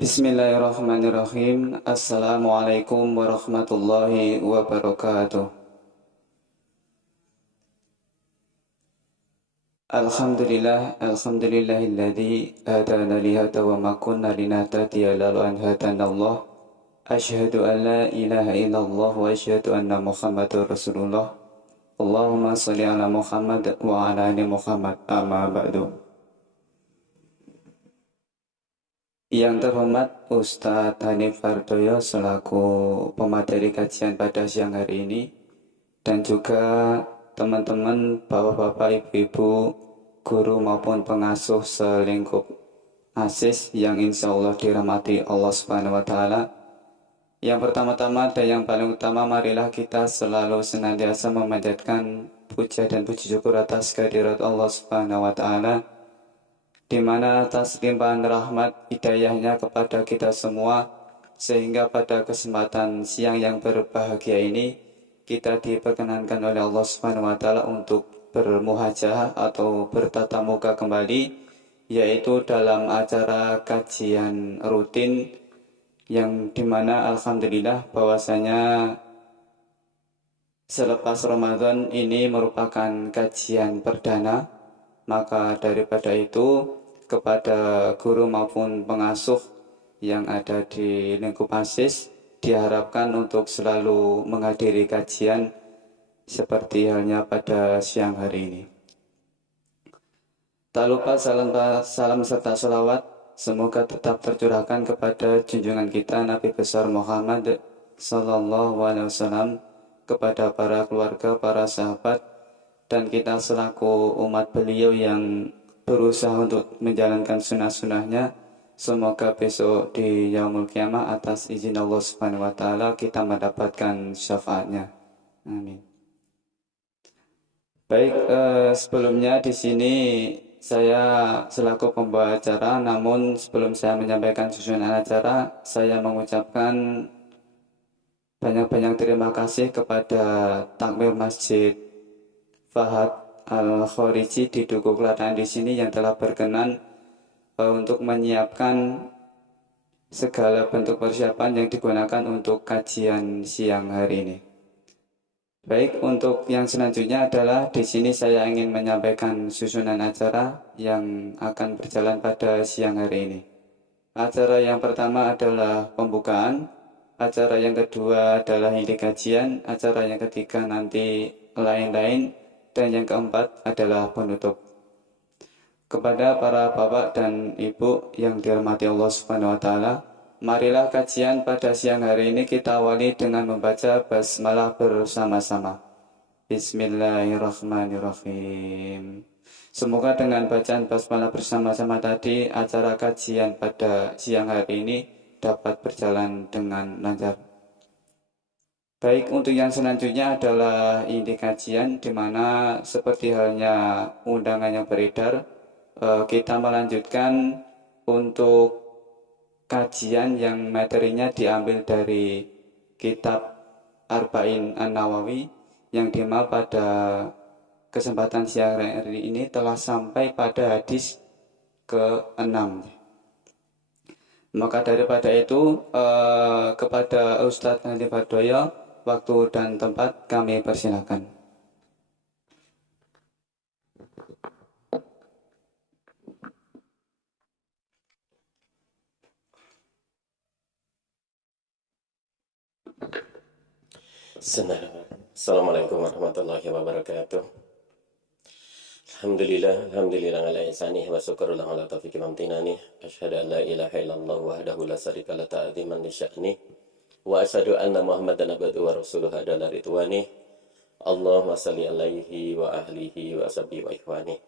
Bismillahirrahmanirrahim. Assalamualaikum warahmatullahi wabarakatuh. Alhamdulillahilladzi hadana lihada wa ma kunna linahtadiya laula an hadanallah. Asyhadu an la ilaha illallah wa asyhadu anna Muhammadar Rasulullah. Allahumma shalli ala Muhammad wa ala ali Muhammad. Amma ba'du. Yang terhormat Ustadz Hanif Hardoyo selaku pemateri kajian pada siang hari ini, dan juga teman-teman, bapak-bapak, ibu-ibu, guru maupun pengasuh selingkup ASIS yang insya Allah dirahmati Allah Subhanahu wa Ta'ala. Yang pertama-tama dan yang paling utama, marilah kita selalu senantiasa memanjatkan puja dan puji syukur atas kehadirat Allah Subhanahu wa Ta'ala, di mana atas limpahan rahmat hidayahnya kepada kita semua, sehingga pada kesempatan siang yang berbahagia ini kita diperkenankan oleh Allah Subhanahu wa Ta'ala untuk bermuhajah atau bertatap muka kembali, yaitu dalam acara kajian rutin yang dimana alhamdulillah bahwasanya selepas Ramadan ini merupakan kajian perdana. Maka daripada itu, kepada guru maupun pengasuh yang ada di lingkup ASIS diharapkan untuk selalu menghadiri kajian seperti halnya pada siang hari ini. Tak lupa salam serta sholawat semoga tetap tercurahkan kepada junjungan kita Nabi besar Muhammad Sallallahu Alaihi Wasallam, kepada para keluarga, para sahabat, dan kita selaku umat beliau yang berusaha untuk menjalankan sunnah-sunnahnya. Semoga besok di Yaumul Qiyamah atas izin Allah Subhanahu wa Ta'ala kita mendapatkan syafaatnya. Amin. Baik, sebelumnya di sini saya selaku pembawa acara, namun sebelum saya menyampaikan susunan acara, saya mengucapkan banyak-banyak terima kasih kepada Takmir Masjid Fahad Al-Khoriji di Dukuh Klaten di sini yang telah berkenan untuk menyiapkan segala bentuk persiapan yang digunakan untuk kajian siang hari ini. Baik, untuk yang selanjutnya adalah di sini saya ingin menyampaikan susunan acara yang akan berjalan pada siang hari ini. Acara yang pertama adalah pembukaan, acara yang kedua adalah inti kajian, acara yang ketiga nanti lain-lain, dan yang keempat adalah penutup. Kepada para bapak dan ibu yang dirahmati Allah Subhanahu wa Ta'ala, marilah kajian pada siang hari ini kita awali dengan membaca basmalah bersama-sama. Bismillahirrahmanirrahim. Semoga dengan bacaan basmalah bersama-sama tadi, acara kajian pada siang hari ini dapat berjalan dengan lancar. Baik, untuk yang selanjutnya adalah inti kajian, di mana seperti halnya undangan yang beredar, kita melanjutkan untuk kajian yang materinya diambil dari kitab Arba'in An-Nawawi, yang dimana pada kesempatan siang hari ini telah sampai pada hadis ke-6. Maka daripada itu, kepada Ustadz Hanif Hardoyo, waktu dan tempat kami persilakan. Assalamualaikum warahmatullahi wabarakatuh. Alhamdulillah ala ihsanih wa syukurullah ala taufiqi wa amtinani. Asyhadu an la ilaha illallah wahdahu la syarika la ta'ziman li sya'ni. Wa asyhadu anna Muhammadan abduhu wa rasuluhu adalah ridwani. Allahumma shalli alaihi wa ahlihi wa sahbihi wa ikhwani.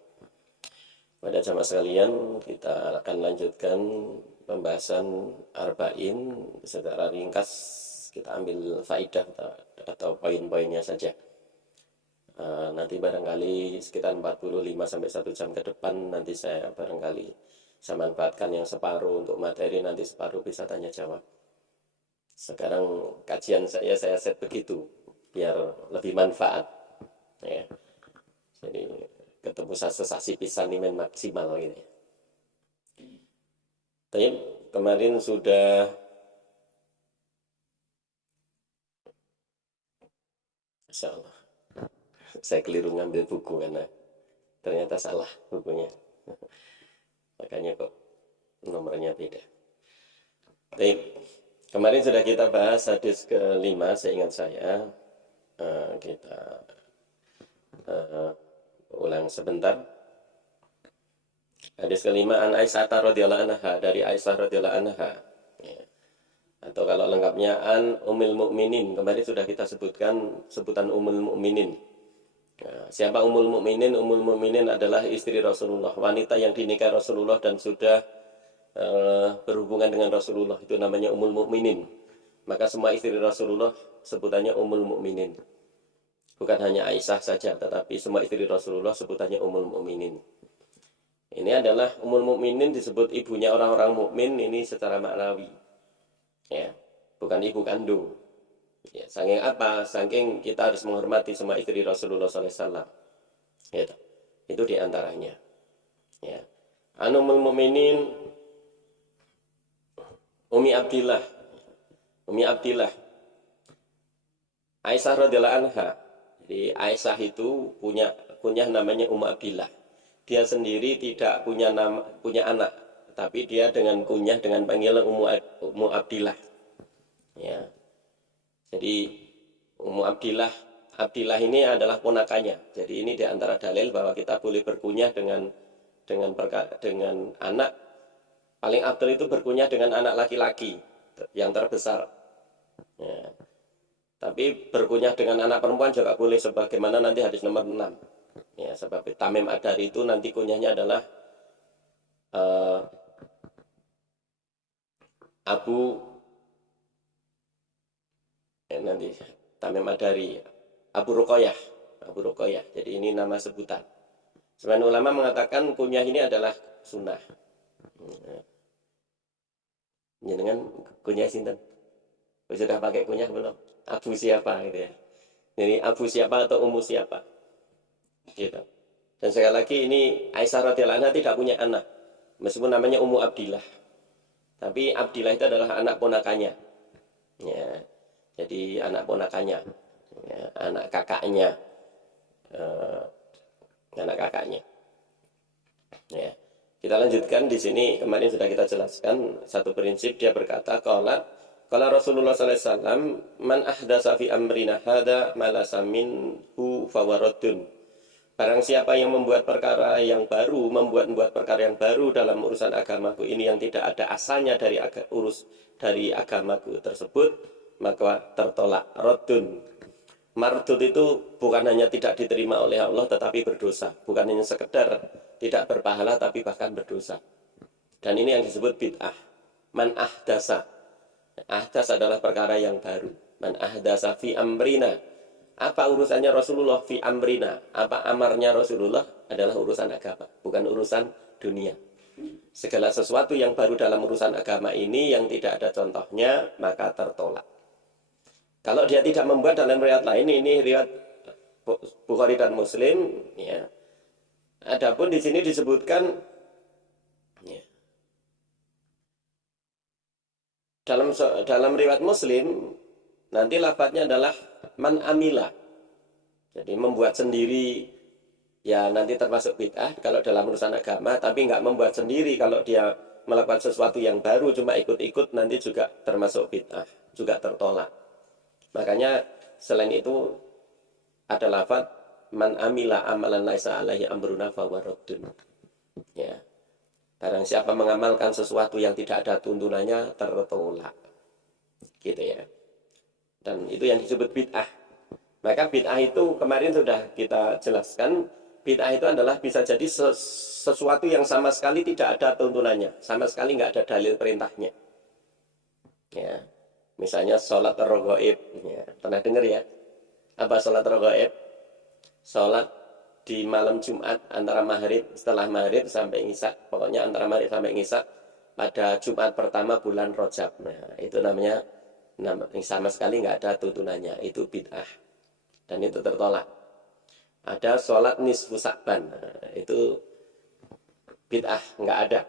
Pada jamaah sekalian, kita akan lanjutkan pembahasan arba'in secara ringkas. Kita ambil faidah atau poin-poinnya saja. Nanti barangkali sekitar 45 sampai 1 jam ke depan nanti saya barangkali manfaatkan yang separuh untuk materi, nanti separuh bisa tanya jawab. Sekarang kajian saya set begitu biar lebih manfaat ya. Jadi ketemu sesasi pisan ini maksimal gitu. Tapi kemarin sudah Insya Allah. Saya keliru ngambil buku karena ternyata salah bukunya. Makanya kok nomornya beda. Baik, kemarin sudah kita bahas hadis kelima, seingat saya. Kita ulang sebentar. Hadis kelima, an Aisyah radhiyallahu anha, dari Aisyah radhiyallahu anha. Ya. Atau kalau lengkapnya an Ummul Mukminin. Kemarin sudah kita sebutkan sebutan Ummul Mukminin. Nah, siapa Ummul Mukminin? Ummul Mukminin adalah istri Rasulullah, wanita yang dinikahi Rasulullah dan sudah berhubungan dengan Rasulullah, itu namanya Ummul Mukminin. Maka semua istri Rasulullah sebutannya Ummul Mukminin. Bukan hanya Aisyah saja, tetapi semua istri Rasulullah sebutannya Ummul Mukminin. Ini adalah Ummul Mukminin, disebut ibunya orang-orang mukmin ini secara maknawi. Ya, bukan ibu kandung. Ya, saking apa? Saking kita harus menghormati semua istri Rasulullah SAW. Ya, itu diantaranya. Ya. Ummul Mukminin Umi Abdillah. Umi Abdillah. Aisyah radhiyallahu anha. Jadi Aisyah itu punya kunyah namanya Ummu Abdillah. Dia sendiri tidak punya anak, tapi dia dengan kunyah dengan panggilan Ummu Abdillah. Ya. Jadi Ummu Abdillah ini adalah ponakannya. Jadi ini diantara dalil bahwa kita boleh berkunyah dengan anak. Paling afdal itu berkunyah dengan anak laki-laki yang terbesar. Ya. Tapi berkunyah dengan anak perempuan juga boleh, sebagaimana nanti hadis nomor 6. Ya, sebab Tamim Ad-Dari itu nanti kunyahnya adalah nanti Tamim Ad-Dari Abu Ruqayyah. Jadi ini nama sebutan. Sebagian ulama mengatakan kunyah ini adalah sunnah. Dengan kunyah sinten? Sudah pakai kunyah belum? Abu siapa gitu ya. Jadi Abu siapa atau Ummu siapa? Gitu. Dan sekali lagi ini Aisyah radhiyallahu anha tidak punya anak. Meskipun namanya Ummu Abdillah. Tapi Abdillah itu adalah anak ponakannya. Ya. Jadi anak ponakannya. Ya, anak kakaknya. Anak kakaknya. Ya. Kita lanjutkan di sini. Kemarin sudah kita jelaskan satu prinsip. Dia berkata, Qala Rasulullah sallallahu alaihi wasallam, man ahdatsa fi amrina hada ma laysa minhu fawaradun. Barang siapa yang membuat perkara yang baru dalam urusan agamaku ini yang tidak ada asalnya dari agamaku tersebut, maka tertolak. Raddun. Mardud itu bukan hanya tidak diterima oleh Allah tetapi berdosa. Bukan hanya sekedar tidak berpahala tapi bahkan berdosa. Dan ini yang disebut bid'ah. Man ahdasa. Ahdas adalah perkara yang baru. Man ahdasa fi amrina. Apa urusannya Rasulullah fi amrina? Apa amarnya Rasulullah adalah urusan agama, bukan urusan dunia. Segala sesuatu yang baru dalam urusan agama ini yang tidak ada contohnya, maka tertolak. Kalau dia tidak membuat dalam riwayat lain, ini riwayat Bukhari dan Muslim, ya. Adapun di sini disebutkan ya, dalam riwayat Muslim nanti lafadznya adalah man amila. Jadi membuat sendiri ya nanti termasuk bid'ah kalau dalam urusan agama, tapi nggak membuat sendiri kalau dia melakukan sesuatu yang baru cuma ikut-ikut nanti juga termasuk bid'ah, juga tertolak. Makanya selain itu ada lafadz man amila amalan laisa alaihi amruna fahuwa raddun. Ya. Barang siapa mengamalkan sesuatu yang tidak ada tuntunannya tertolak. Gitu ya. Dan itu yang disebut bid'ah. Maka bid'ah itu kemarin sudah kita jelaskan, bid'ah itu adalah bisa jadi sesuatu yang sama sekali tidak ada tuntunannya, sama sekali nggak ada dalil perintahnya. Ya. Misalnya sholat raghaib, ya, pernah dengar ya? Apa sholat raghaib? Sholat di malam Jumat antara maghrib, setelah maghrib sampai ngisak, pokoknya antara maghrib sampai ngisak pada Jumat pertama bulan Rajab. Nah, itu namanya sama sekali nggak ada tuntunannya, itu bid'ah dan itu tertolak. Ada sholat nisfu Sa'ban, nah, itu bid'ah, nggak ada.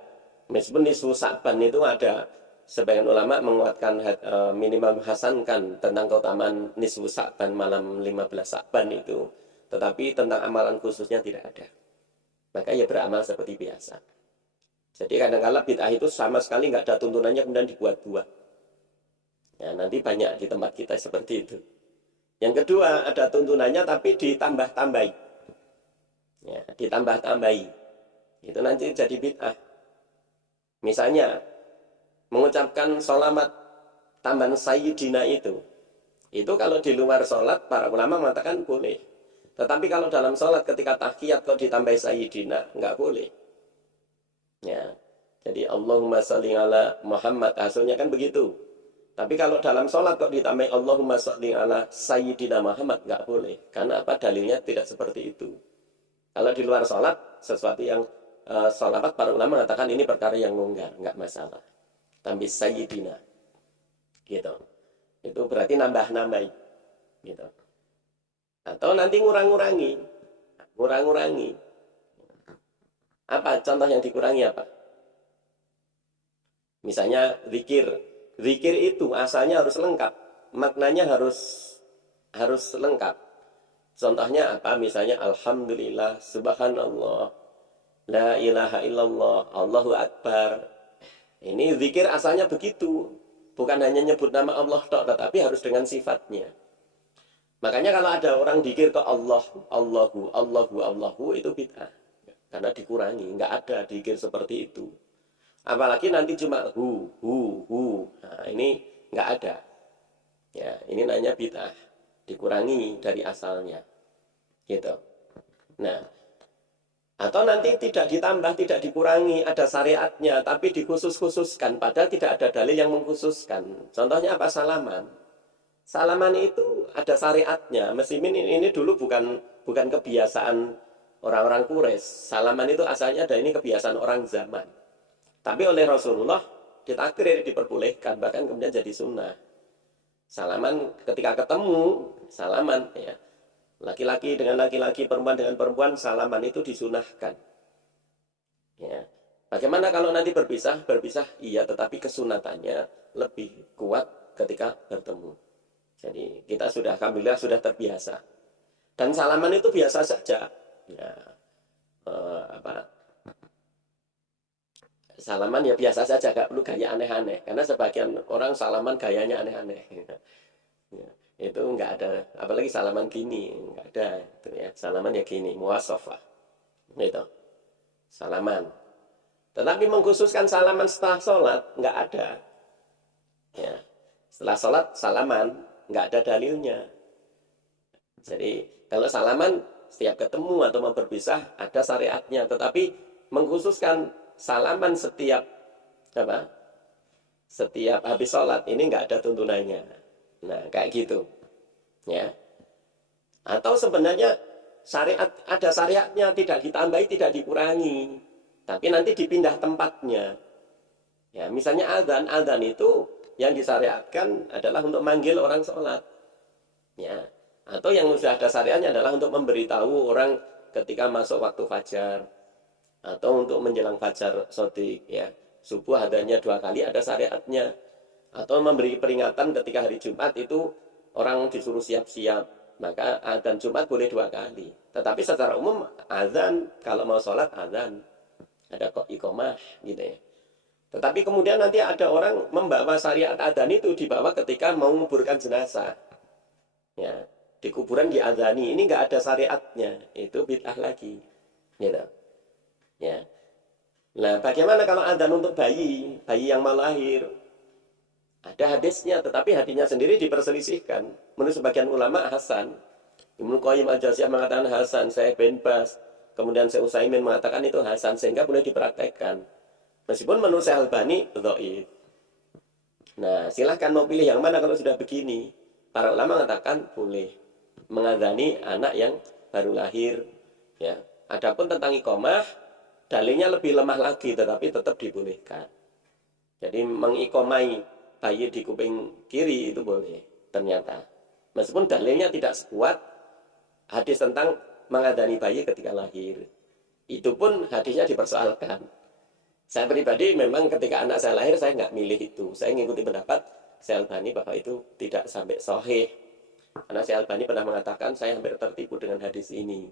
Meskipun nisfu Sa'ban itu ada sebagian ulama menguatkan minimal menghasankan tentang keutamaan nisfu Sa'ban malam 15 Sa'ban itu, tetapi tentang amalan khususnya tidak ada. Maka ya beramal seperti biasa. Jadi kadang-kala bid'ah itu sama sekali nggak ada tuntunannya kemudian dibuat-buat. Ya, nanti banyak di tempat kita seperti itu. Yang kedua, ada tuntunannya tapi ditambah-tambahi. Ya, ditambah-tambahi. Itu nanti jadi bid'ah. Misalnya, mengucapkan sholawat tambahan sayyidina itu kalau di luar sholat, para ulama mengatakan boleh. Tetapi kalau dalam sholat ketika tahiyat kok ditambahi sayyidina, nggak boleh. Ya, jadi Allahumma sholli ala Muhammad, hasilnya kan begitu. Tapi kalau dalam sholat kok ditambahi Allahumma sholli ala Sayyidina Muhammad, nggak boleh. Karena apa? Dalilnya tidak seperti itu. Kalau di luar sholat, sesuatu yang sholawat, para ulama mengatakan ini perkara yang longgar, nggak masalah. Tambah Sayyidina, gitu. Itu berarti nambah-nambahi, gitu. Atau nanti ngurang-ngurangi. Apa contoh yang dikurangi apa? Misalnya zikir. Zikir itu asalnya harus lengkap. Maknanya harus lengkap. Contohnya apa? Misalnya alhamdulillah, subhanallah, la ilaha illallah, Allahu akbar. Ini zikir asalnya begitu. Bukan hanya nyebut nama Allah tok, tetapi harus dengan sifatnya. Makanya kalau ada orang zikir ke Allah, Allahu, itu bid'ah. Karena dikurangi, nggak ada zikir seperti itu. Apalagi nanti cuma hu. Nah, ini nggak ada. Ya, ini namanya bid'ah. Dikurangi dari asalnya. Gitu. Nah, atau nanti tidak ditambah, tidak dikurangi, ada syariatnya, tapi dikhusus-khususkan. Padahal tidak ada dalil yang mengkhususkan. Contohnya apa? Salaman. Salaman itu ada syariatnya. Meskipun ini dulu bukan kebiasaan orang-orang Quraisy. Salaman itu asalnya ada, ini kebiasaan orang zaman. Tapi oleh Rasulullah ditakdir, diperbolehkan, bahkan kemudian jadi sunnah. Salaman ketika ketemu, salaman ya. Laki-laki dengan laki-laki, perempuan dengan perempuan, salaman itu disunahkan. Ya. Bagaimana kalau nanti berpisah? Berpisah iya, tetapi kesunatannya lebih kuat ketika bertemu. Jadi kita sudah, alhamdulillah sudah terbiasa. Dan salaman itu biasa saja. Ya, salaman ya biasa saja, gak perlu gaya aneh-aneh. Karena sebagian orang salaman gayanya aneh-aneh. Ya, itu nggak ada, apalagi salaman gini, nggak ada. Itu ya, salaman ya gini, muwasafah. Gitu. Salaman. Tetapi mengkhususkan salaman setelah sholat, nggak ada. Ya. Setelah sholat, salaman, nggak ada dalilnya. Jadi, kalau salaman, setiap ketemu atau mau berpisah, ada syariatnya. Tetapi, mengkhususkan salaman setiap habis sholat, ini nggak ada tuntunannya. Nah, kayak gitu. Ya. Atau sebenarnya, ada syariatnya, tidak ditambahi, tidak dikurangi. Tapi nanti dipindah tempatnya. Ya, misalnya azan itu yang disyariatkan adalah untuk manggil orang sholat. Ya. Atau yang sudah ada syariatnya adalah untuk memberitahu orang ketika masuk waktu fajar. Atau untuk menjelang fajar sodik. Ya. Subuh adanya 2 kali, ada syariatnya. Atau memberi peringatan ketika hari Jumat itu orang disuruh siap-siap. Maka azan Jumat boleh 2 kali. Tetapi secara umum azan, kalau mau sholat azan. Ada kok iqomah gitu ya. Tetapi kemudian nanti ada orang membawa syariat adzan itu dibawa ketika mau menguburkan jenazah. Ya, di kuburan diadzani, ini nggak ada syariatnya, itu bid'ah lagi. Gitu. Ya. Nah, bagaimana kalau adzan untuk bayi yang mau lahir? Ada hadisnya, tetapi hadisnya sendiri diperselisihkan. Menurut sebagian ulama hasan. Ibnu Qayyim al-Jauziyah mengatakan hasan, Syekh bin Baz, kemudian Syekh Utsaimin mengatakan itu hasan, sehingga boleh dipraktekkan. Meskipun menurut Syekh Albani dhaif. Nah, silahkan mau pilih yang mana kalau sudah begini. Para ulama mengatakan boleh mengadzani anak yang baru lahir. Ya. Adapun tentang iqomah, dalilnya lebih lemah lagi, tetapi tetap dibolehkan. Jadi mengikomai bayi di kuping kiri itu boleh ternyata. Meskipun dalilnya tidak sekuat hadis tentang mengadani bayi ketika lahir. Itu pun hadisnya dipersoalkan. Saya pribadi memang ketika anak saya lahir saya nggak milih itu. Saya mengikuti pendapat Syekh Albani bahwa itu tidak sampai sahih. Karena Syekh Albani pernah mengatakan saya hampir tertipu dengan hadis ini.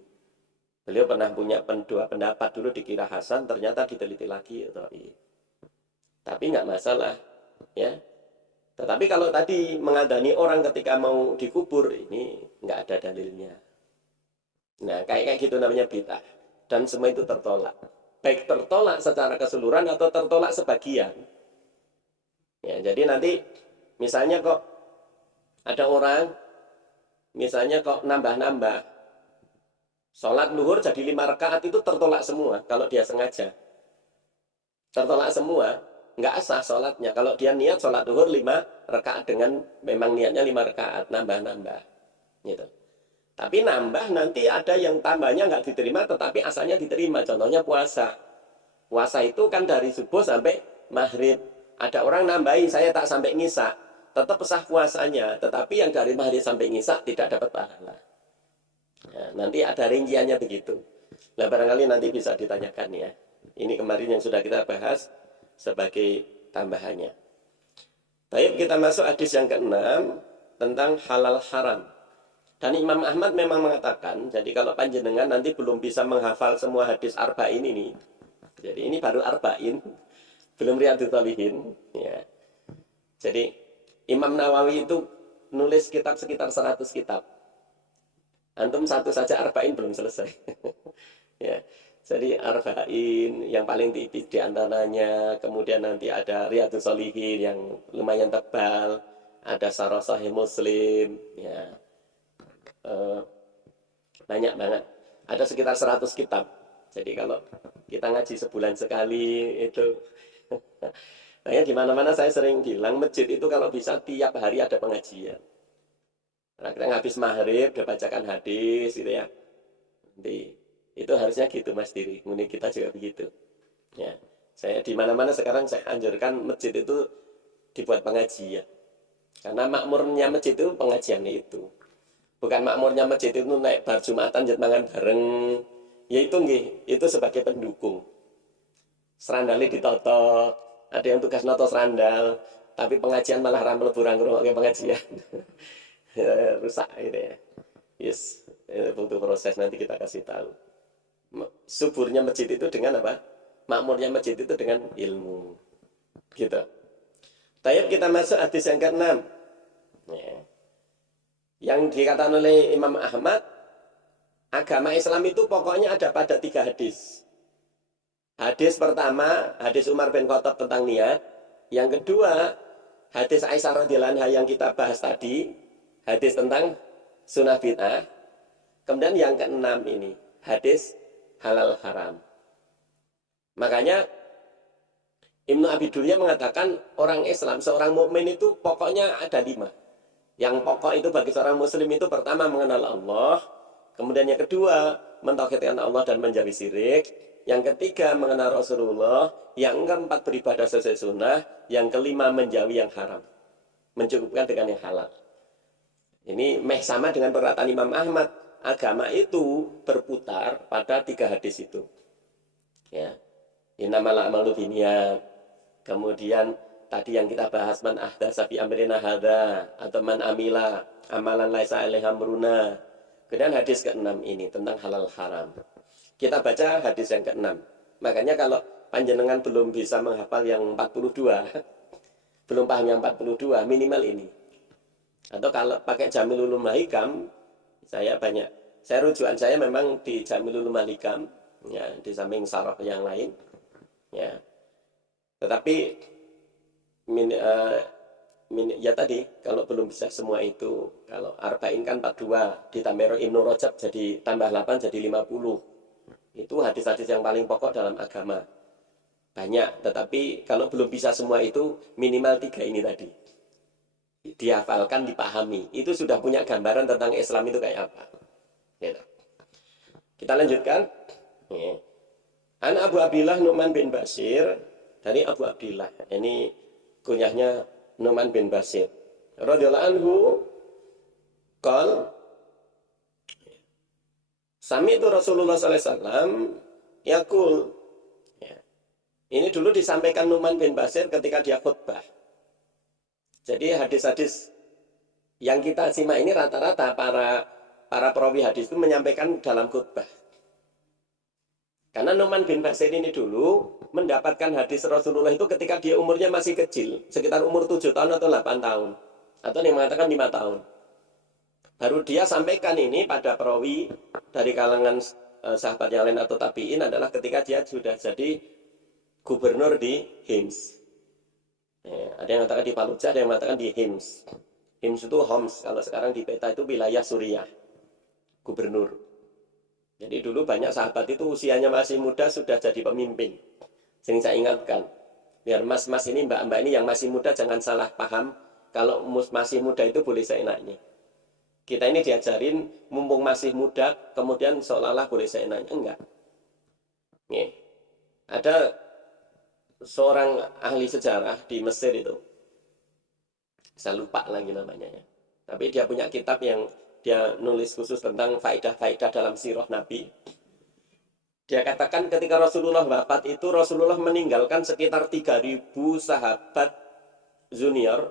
Beliau pernah punya dua pendapat, dulu dikira hasan, ternyata diteliti lagi dhaif. Tapi nggak masalah, ya. Tetapi kalau tadi mengadani orang ketika mau dikubur, ini nggak ada dalilnya. Nah, kayak gitu namanya bid'ah. Dan semua itu tertolak. Baik tertolak secara keseluruhan atau tertolak sebagian. Ya, jadi nanti misalnya kok ada orang, misalnya kok nambah-nambah, sholat luhur jadi 5 rakaat itu tertolak semua kalau dia sengaja. Tertolak semua, nggak sah sholatnya. Kalau dia niat sholat luhur 5 rakaat dengan memang niatnya 5 rakaat, nambah-nambah. Gitu. Tapi nambah nanti ada yang tambahnya nggak diterima tetapi asalnya diterima. Contohnya puasa. Puasa itu kan dari subuh sampai maghrib. Ada orang nambahin, saya tak sampai ngisak. Tetap sah puasanya. Tetapi yang dari maghrib sampai ngisak tidak dapat pahala. Ya, nanti ada rinciannya begitu. Nah barangkali nanti bisa ditanyakan ya. Ini kemarin yang sudah kita bahas sebagai tambahannya. Baik, kita masuk hadis yang ke-6 tentang halal haram. Dan Imam Ahmad memang mengatakan, jadi kalau panjenengan nanti belum bisa menghafal semua hadis arba'in ini, jadi ini baru arba'in, belum Riyadhus Shalihin, ya. Jadi Imam Nawawi itu nulis kitab sekitar 100 kitab. Antum satu saja arba'in belum selesai. Ya. Jadi arba'in yang paling tipis di antaranya, kemudian nanti ada Riyadhus Shalihin yang lumayan tebal, ada Syarah Sahih Muslim, ya. Banyak banget. Ada sekitar 100 kitab. Jadi kalau kita ngaji sebulan sekali itu makanya di mana-mana saya sering bilang masjid itu kalau bisa tiap hari ada pengajian. Nah, kita habis maghrib udah bacakan hadis gitu ya. Nanti itu harusnya gitu Mas Diri. Mungkin kita juga begitu. Ya. Saya di mana-mana sekarang saya anjurkan masjid itu dibuat pengajian. Karena makmurnya masjid itu pengajiannya itu. Bukan makmurnya masjid itu naik bar Jumatan jet mangan bareng. Ya itu nggih, itu sebagai pendukung. Serandalnya ditoto, ada yang tugas noto serandal, tapi pengajian malah ramel burang ngrungokke pengajian. Ya, rusak gitu ya. Yes, butuh proses nanti kita kasih tahu. Suburnya masjid itu dengan apa? Makmurnya masjid itu dengan ilmu. Gitu. Tayyib kita masuk hadis yang ke-6. Ya. Yang dikatakan oleh Imam Ahmad, agama Islam itu pokoknya ada pada 3 hadis. Hadis pertama, hadis Umar bin Khattab tentang niat. Yang kedua, hadis Aisyah radhiyallahu anha yang kita bahas tadi, hadis tentang sunnah bid'ah. Kemudian yang ke-6 ini, hadis halal haram. Makanya Ibnu Abi Dunya mengatakan orang Islam, seorang mukmin itu pokoknya ada 5. Yang pokok itu bagi seorang muslim itu pertama mengenal Allah, kemudian yang kedua mentauhidkan Allah dan menjauhi syirik, yang ketiga mengenal Rasulullah, yang keempat beribadah sesuai sunnah, yang kelima menjauhi yang haram, mencukupkan dengan yang halal. Ini sama dengan perkataan Imam Ahmad, agama itu berputar pada 3 hadis itu. Ya, innamal a'malu binniyat. Kemudian tadi yang kita bahas man ahdatsa fi amrina hadza atau man amila amalan laisa alaihi amruna. Kemudian hadis ke-6 ini tentang halal haram. Kita baca hadis yang ke-6. Makanya kalau panjenengan belum bisa menghafal yang 42, belum paham yang 42, minimal ini. Atau kalau pakai Jamilul Ulum Hikam, saya rujukan saya memang di Jamilul Ulum Hikam, ya, di samping syarah yang lain, ya. Tetapi ya tadi kalau belum bisa semua itu, kalau arba'in kan 42 ditambah Ibnu Rajab jadi tambah 8 jadi 50. Itu hadis-hadis yang paling pokok dalam agama. Banyak, tetapi kalau belum bisa semua itu minimal 3 ini tadi. Dihafalkan, dipahami. Itu sudah punya gambaran tentang Islam itu kayak apa. Gitu. Kita lanjutkan. An Abu Abdillah Nu'man bin Bashir, dari Abu Abdillah. Ini kunyahnya Nu'man bin Bashir radhiyallahu anhu qol sami itu Rasulullah sallallahu alaihi wasallam yaqul, ya. Ini dulu disampaikan Nu'man bin Bashir ketika dia khutbah. Jadi hadis-hadis yang kita simak ini rata-rata para perawi hadis itu menyampaikan dalam khutbah. Karena Nu'man bin Bashir ini dulu mendapatkan hadis Rasulullah itu ketika dia umurnya masih kecil, sekitar umur 7 tahun atau 8 tahun. Atau yang mengatakan 5 tahun. Baru dia sampaikan ini pada perawi dari kalangan sahabat yang lain atau tabi'in adalah ketika dia sudah jadi gubernur di Hims. Ada yang mengatakan di Fallujah, ada yang mengatakan di Hims. Hims itu Homs, kalau sekarang di peta itu wilayah Suriah, gubernur. Jadi dulu banyak sahabat itu usianya masih muda sudah jadi pemimpin. Sering saya ingatkan, biar mas-mas ini, mbak-mbak ini yang masih muda jangan salah paham, kalau masih muda itu boleh seenaknya. Kita ini diajarin mumpung masih muda, kemudian seolah-olah boleh seenaknya. Enggak. Nih, ada seorang ahli sejarah di Mesir itu, saya lupa lagi namanya ya. Tapi dia punya kitab yang dia nulis khusus tentang faedah-faedah dalam sirah Nabi. Dia katakan ketika Rasulullah wafat itu, Rasulullah meninggalkan sekitar 3.000 sahabat junior,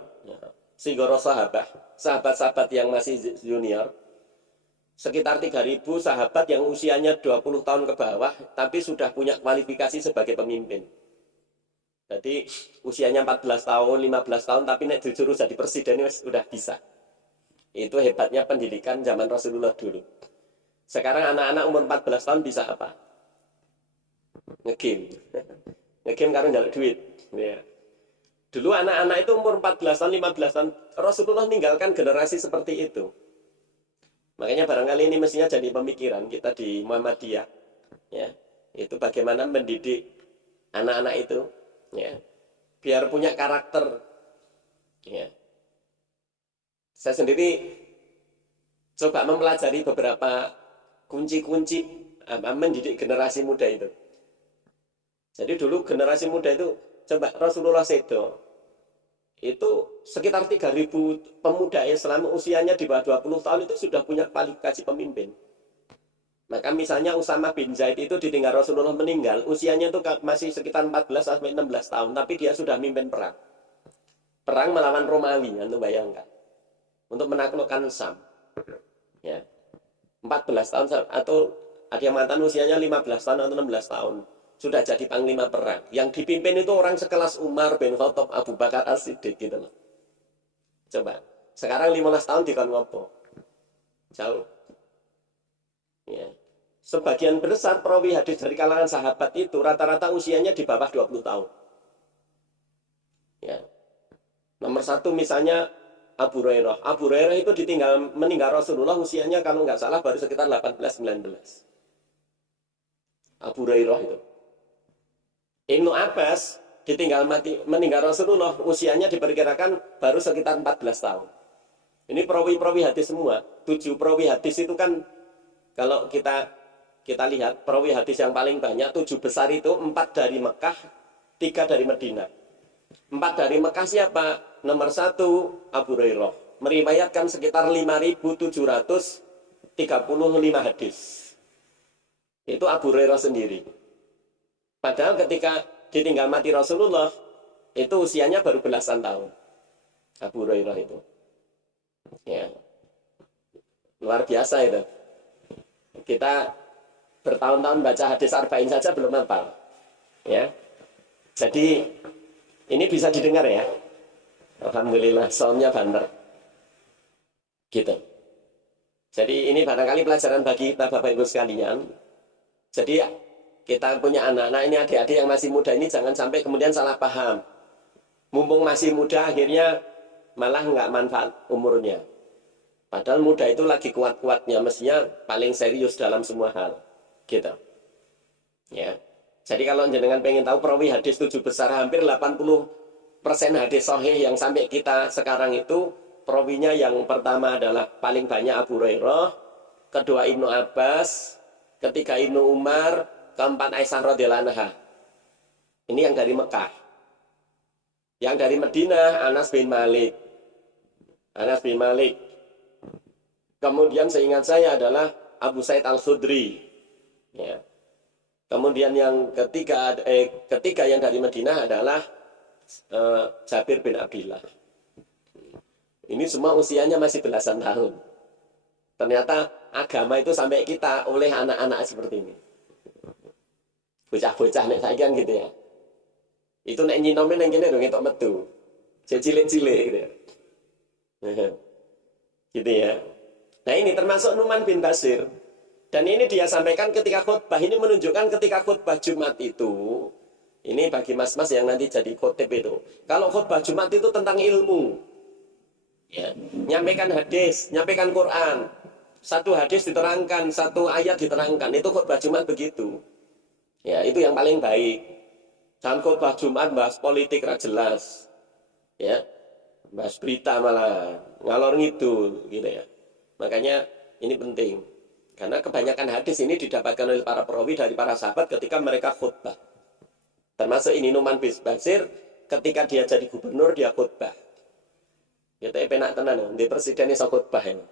sigoro sahabat-sahabat yang masih junior. Sekitar 3.000 sahabat yang usianya 20 tahun ke bawah, tapi sudah punya kualifikasi sebagai pemimpin. Jadi usianya 14 tahun, 15 tahun, tapi nek disuruh jadi presiden sudah bisa. Itu hebatnya pendidikan zaman Rasulullah dulu. Sekarang anak-anak umur 14 tahun bisa apa? Ngegame. Ngegame karena njaluk duit. Ya. Dulu anak-anak itu umur 14 tahun, 15 tahun, Rasulullah meninggalkan generasi seperti itu. Makanya barangkali ini mestinya jadi pemikiran kita di Muhammadiyah. Ya. Itu bagaimana mendidik anak-anak itu. Ya, biar punya karakter. Ya. Saya sendiri coba mempelajari beberapa kunci-kunci mendidik generasi muda itu. Jadi dulu generasi muda itu, coba Rasulullah sedo, itu sekitar 3.000 pemuda Islam usianya di bawah 20 tahun itu sudah punya kualifikasi pemimpin. Maka misalnya Usama bin Zaid itu ditinggal Rasulullah meninggal, usianya itu masih sekitar 14-16 tahun, tapi dia sudah mimpin perang. Perang melawan Romawi, Anda bayangkan. Untuk menaklukkan Sam. Ya. 14 tahun, atau ada yang mengatakan usianya 15 tahun atau 16 tahun. Sudah jadi panglima perang. Yang dipimpin itu orang sekelas Umar bin Khattab, Abu Bakar As-Siddiq gitu loh. Coba, sekarang 15 tahun dikon ngopo. Jauh. Ya. Sebagian besar perawi hadis dari kalangan sahabat itu rata-rata usianya di bawah 20 tahun. Ya. Nomor 1 misalnya Abu Hurairah. Abu Hurairah itu meninggal Rasulullah usianya kalau nggak salah baru sekitar 18-19. Abu Hurairah itu. Ibnu Abbas meninggal Rasulullah usianya diperkirakan baru sekitar 14 tahun. Ini perawi-perawi hadis semua. 7 perawi hadis itu kan kalau kita lihat perawi hadis yang paling banyak 7 besar itu 4 dari Mekah, 3 dari Madinah. 4 dari Mekah siapa? Nomor 1 Abu Hurairah, meriwayatkan sekitar 5.735 hadis. Itu Abu Hurairah sendiri. Padahal ketika ditinggal mati Rasulullah, itu usianya baru belasan tahun. Abu Hurairah itu. Ya. Luar biasa itu. Kita bertahun-tahun baca hadis arba'in saja belum hafal. Ya. Jadi ini bisa didengar ya. Alhamdulillah, soundnya banter. Gitu. Jadi ini barangkali pelajaran bagi kita Bapak Ibu sekalian. Jadi kita punya anak-anak ini, adik-adik yang masih muda ini jangan sampai kemudian salah paham. Mumpung masih muda akhirnya malah nggak manfaat umurnya. Padahal muda itu lagi kuat-kuatnya, mestinya paling serius dalam semua hal. Gitu. Ya. Jadi kalau jenengan pengen tahu perawi hadis 7 besar, hampir 80% hadis sahih yang sampai kita sekarang itu, perawinya yang pertama adalah paling banyak Abu Hurairah, kedua Ibnu Abbas, ketiga Ibnu Umar, keempat Aisyah radhiyallahu anha. Ini yang dari Mekah. Yang dari Madinah, Anas bin Malik. Anas bin Malik. Kemudian seingat saya adalah Abu Sa'id Al-Khudri. Ya. Kemudian yang ketiga yang dari Madinah adalah Jabir bin Abdillah. Ini semua usianya masih belasan tahun. Ternyata agama itu sampai kita oleh anak-anak seperti ini. Bocah-bocah nek saiki kan gitu ya. Itu nek nyinome nang kene dong entuk metu. Cilik-cilik gitu ya. Gitu ya. Nah, ini termasuk Nu'man bin Bashir. Dan ini dia sampaikan ketika khutbah. Ini menunjukkan ketika khutbah Jumat itu, ini bagi mas-mas yang nanti jadi khotib itu. Kalau khutbah Jumat itu tentang ilmu. Ya, nyampaikan hadis, nyampaikan Quran. Satu hadis diterangkan, satu ayat diterangkan. Itu khutbah Jumat begitu. Ya, itu yang paling baik. Jangan khutbah Jumat bahas politik ra jelas. Ya, bahas berita malah ngalor ngidul gitu ya. Makanya ini penting. Karena kebanyakan hadis ini didapatkan oleh para perawi dari para sahabat ketika mereka khutbah. Termasuk ini Nu'man bin Bashir, ketika dia jadi gubernur dia khutbah. Ya tapi penak tenan, di presiden iso khutbah ini.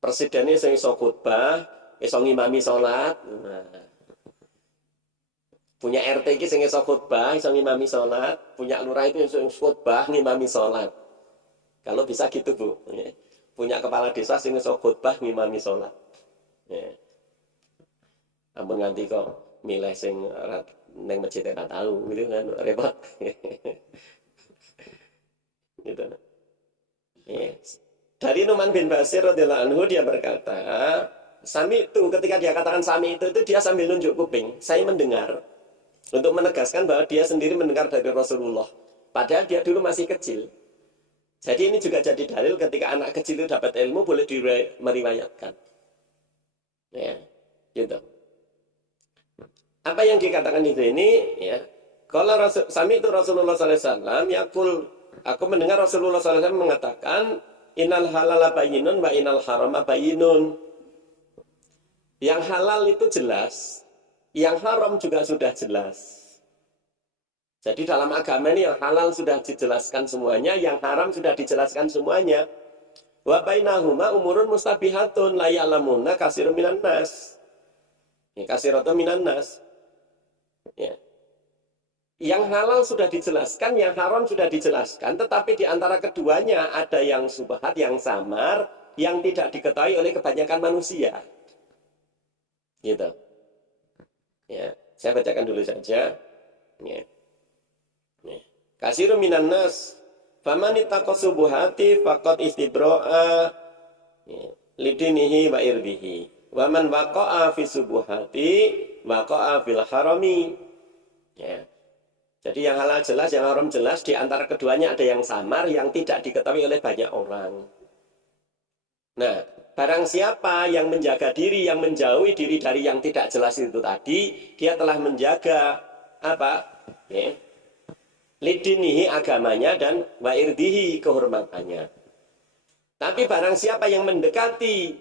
Presiden iso khutbah, iso ngimami salat. Nah, punya RT iki sing iso khutbah, iso ngimami salat, punya lurah itu iso khutbah, ngimami salat. Kalau bisa gitu, Bu. Ya. Punya kepala desa sing iso khutbah, ngimami salat. Ya. Ampun nganti kok milih sing neng masjid ora tahu gitu kan repot. Gitu. Yes. Dari Nu'man bin Bashir radhiyallahu anhu dia berkata, sami itu ketika dia katakan sami itu dia sambil nunjuk kuping, saya mendengar. Untuk menegaskan bahwa dia sendiri mendengar dari Rasulullah. Padahal dia dulu masih kecil. Jadi ini juga jadi dalil ketika anak kecil itu dapat ilmu boleh meriwayatkan. Ya, gitu. Apa yang dikatakan itu ini, ya. Kalau sami itu Rasulullah SAW, yakul, aku mendengar Rasulullah SAW mengatakan, innal halala bayyinun wa innal harama bayyinun. Yang halal itu jelas, yang haram juga sudah jelas. Jadi dalam agama ini yang halal sudah dijelaskan semuanya, yang haram sudah dijelaskan semuanya. Wa bainahuma umurun mustabihatun la ya'lamuna katsirun minan nas. Ya, katsiratun minan nas. Ya. Yang halal sudah dijelaskan, yang haram sudah dijelaskan, tetapi di antara keduanya ada yang subhat, yang samar, yang tidak diketahui oleh kebanyakan manusia. Gitu. Ya, saya bacakan dulu saja. Ya. Ya. Katsirun minan nas faman ittaqa subuhati faqad istibro'a lidinihi wa irdihi. Wa man waqa'a fi subuhati waqa'a fil harami. Ya. Jadi yang halal jelas, yang haram jelas, di antara keduanya ada yang samar, yang tidak diketahui oleh banyak orang. Nah, barang siapa yang menjaga diri, yang menjauhi diri dari yang tidak jelas itu tadi, dia telah menjaga apa? Ya. Lidinihi agamanya dan wa'irdihi kehormatannya. Tapi barang siapa yang mendekati,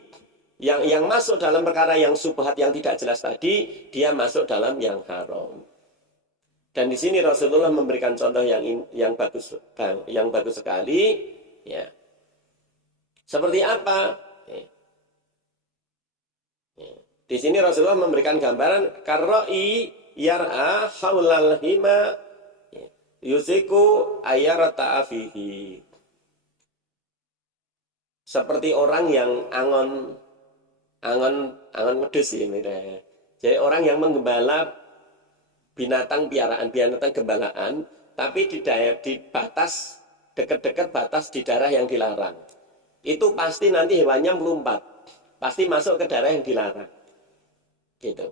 yang masuk dalam perkara yang subhat, yang tidak jelas tadi, dia masuk dalam yang haram. Dan di sini Rasulullah memberikan contoh yang bagus sekali, ya. Seperti apa? Ya. Ya. Di sini Rasulullah memberikan gambaran karroi yar'a haulal hima yusiku ayarata afihi. Seperti orang yang angon wedhus ini. Jadi orang yang menggembala binatang piaraan, binatang gembalaan, tapi di batas dekat-dekat batas di daerah yang dilarang. Itu pasti nanti hewannya melompat, pasti masuk ke daerah yang dilarang. Gitu.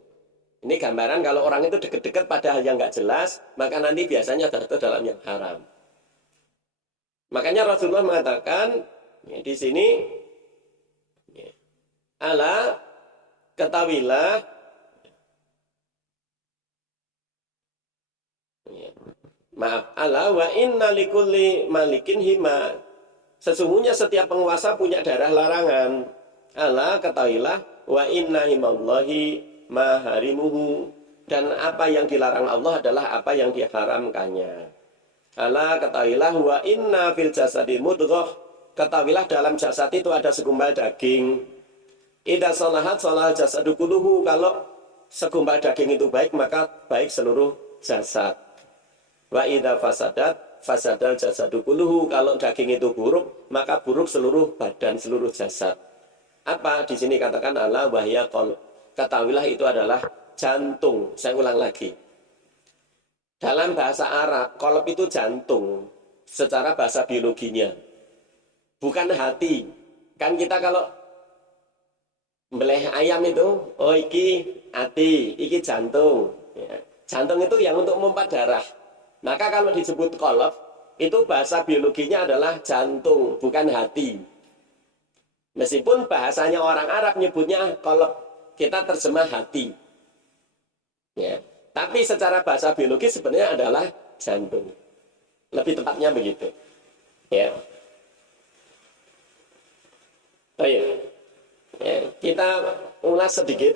Ini gambaran kalau orang itu dekat-dekat pada hal yang nggak jelas, maka nanti biasanya jatuh dalam yang haram. Makanya Rasulullah mengatakan ya, di sini, ya, ala ketahuilah. Maaf, ala wa inna likulli malikin hima. Sesungguhnya setiap penguasa punya daerah larangan. Ala ketahuilah wa inna himallahi maharimuhu. Dan apa yang dilarang Allah adalah apa yang diharamkannya. Ala ketahuilah wa inna fil jasadi mudghah. Ketahuilah dalam jasad itu ada segumpal daging. Idza salahat salahal jasadu kulluhu. Kalau segumpal daging itu baik, maka baik seluruh jasad. Wa idza fasadat fasadal jasadu kulluhu. Kalau daging itu buruk, maka buruk seluruh badan, seluruh jasad. Apa di sini katakan ala wahya qalb. Ketahuilah itu adalah jantung. Saya ulang lagi. Dalam bahasa Arab, qalb itu jantung secara bahasa biologinya. Bukan hati. Kan kita kalau meleh ayam itu, oh iki hati, iki jantung. Ya. Jantung itu yang untuk memompa darah. Maka kalau disebut qalb, itu bahasa biologinya adalah jantung, bukan hati. Meskipun bahasanya orang Arab nyebutnya qalb, kita terjemah hati. Ya. Tapi secara bahasa biologis sebenarnya adalah jantung. Lebih tepatnya begitu. Ya. Oh iya. Ya, kita ulas sedikit.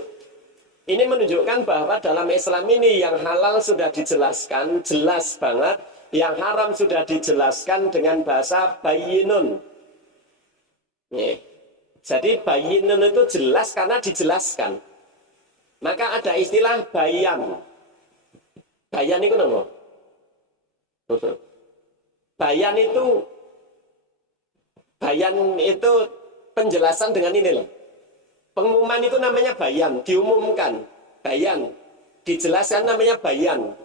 Ini menunjukkan bahwa dalam Islam ini yang halal sudah dijelaskan, jelas banget. Yang haram sudah dijelaskan dengan bahasa bayyinun. Ya. Jadi bayyinun itu jelas karena dijelaskan. Maka ada istilah bayan. Bayan itu apa? Bayan itu penjelasan dengan ini loh. Pengumuman itu namanya bayan, diumumkan. Bayan, dijelaskan namanya bayan.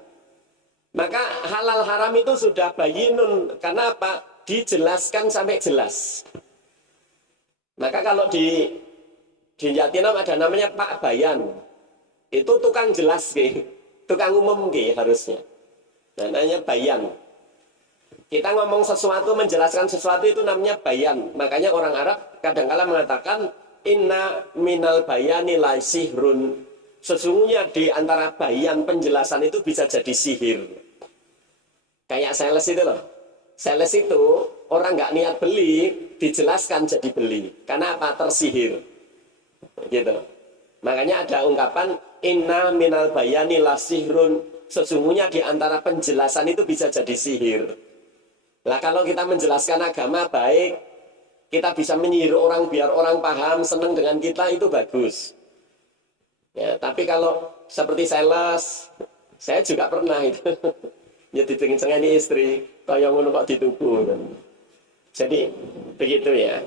Maka halal haram itu sudah bayinun. Karena apa? Dijelaskan sampai jelas. Maka kalau di Jatinam ada namanya Pak Bayan. Itu tukang jelas, tukang umum harusnya. Nah, namanya bayan. Kita ngomong sesuatu, menjelaskan sesuatu itu namanya bayan. Makanya orang Arab kadang-kala mengatakan inna minal bayani la sihrun. Sesungguhnya di antara bayan penjelasan itu bisa jadi sihir. Kayak sales itu loh. Sales itu orang nggak niat beli, dijelaskan jadi beli. Karena apa? Tersihir. Gitu. Makanya ada ungkapan inna minal bayani la sihrun. Sesungguhnya di antara penjelasan itu bisa jadi sihir. Lah kalau kita menjelaskan agama baik, kita bisa menyihir orang biar orang paham, senang dengan kita, itu bagus. Ya, tapi kalau seperti sales, saya juga pernah itu. Ya ditengin-tengin istri, kayak ngono kok dituku. Jadi begitu ya.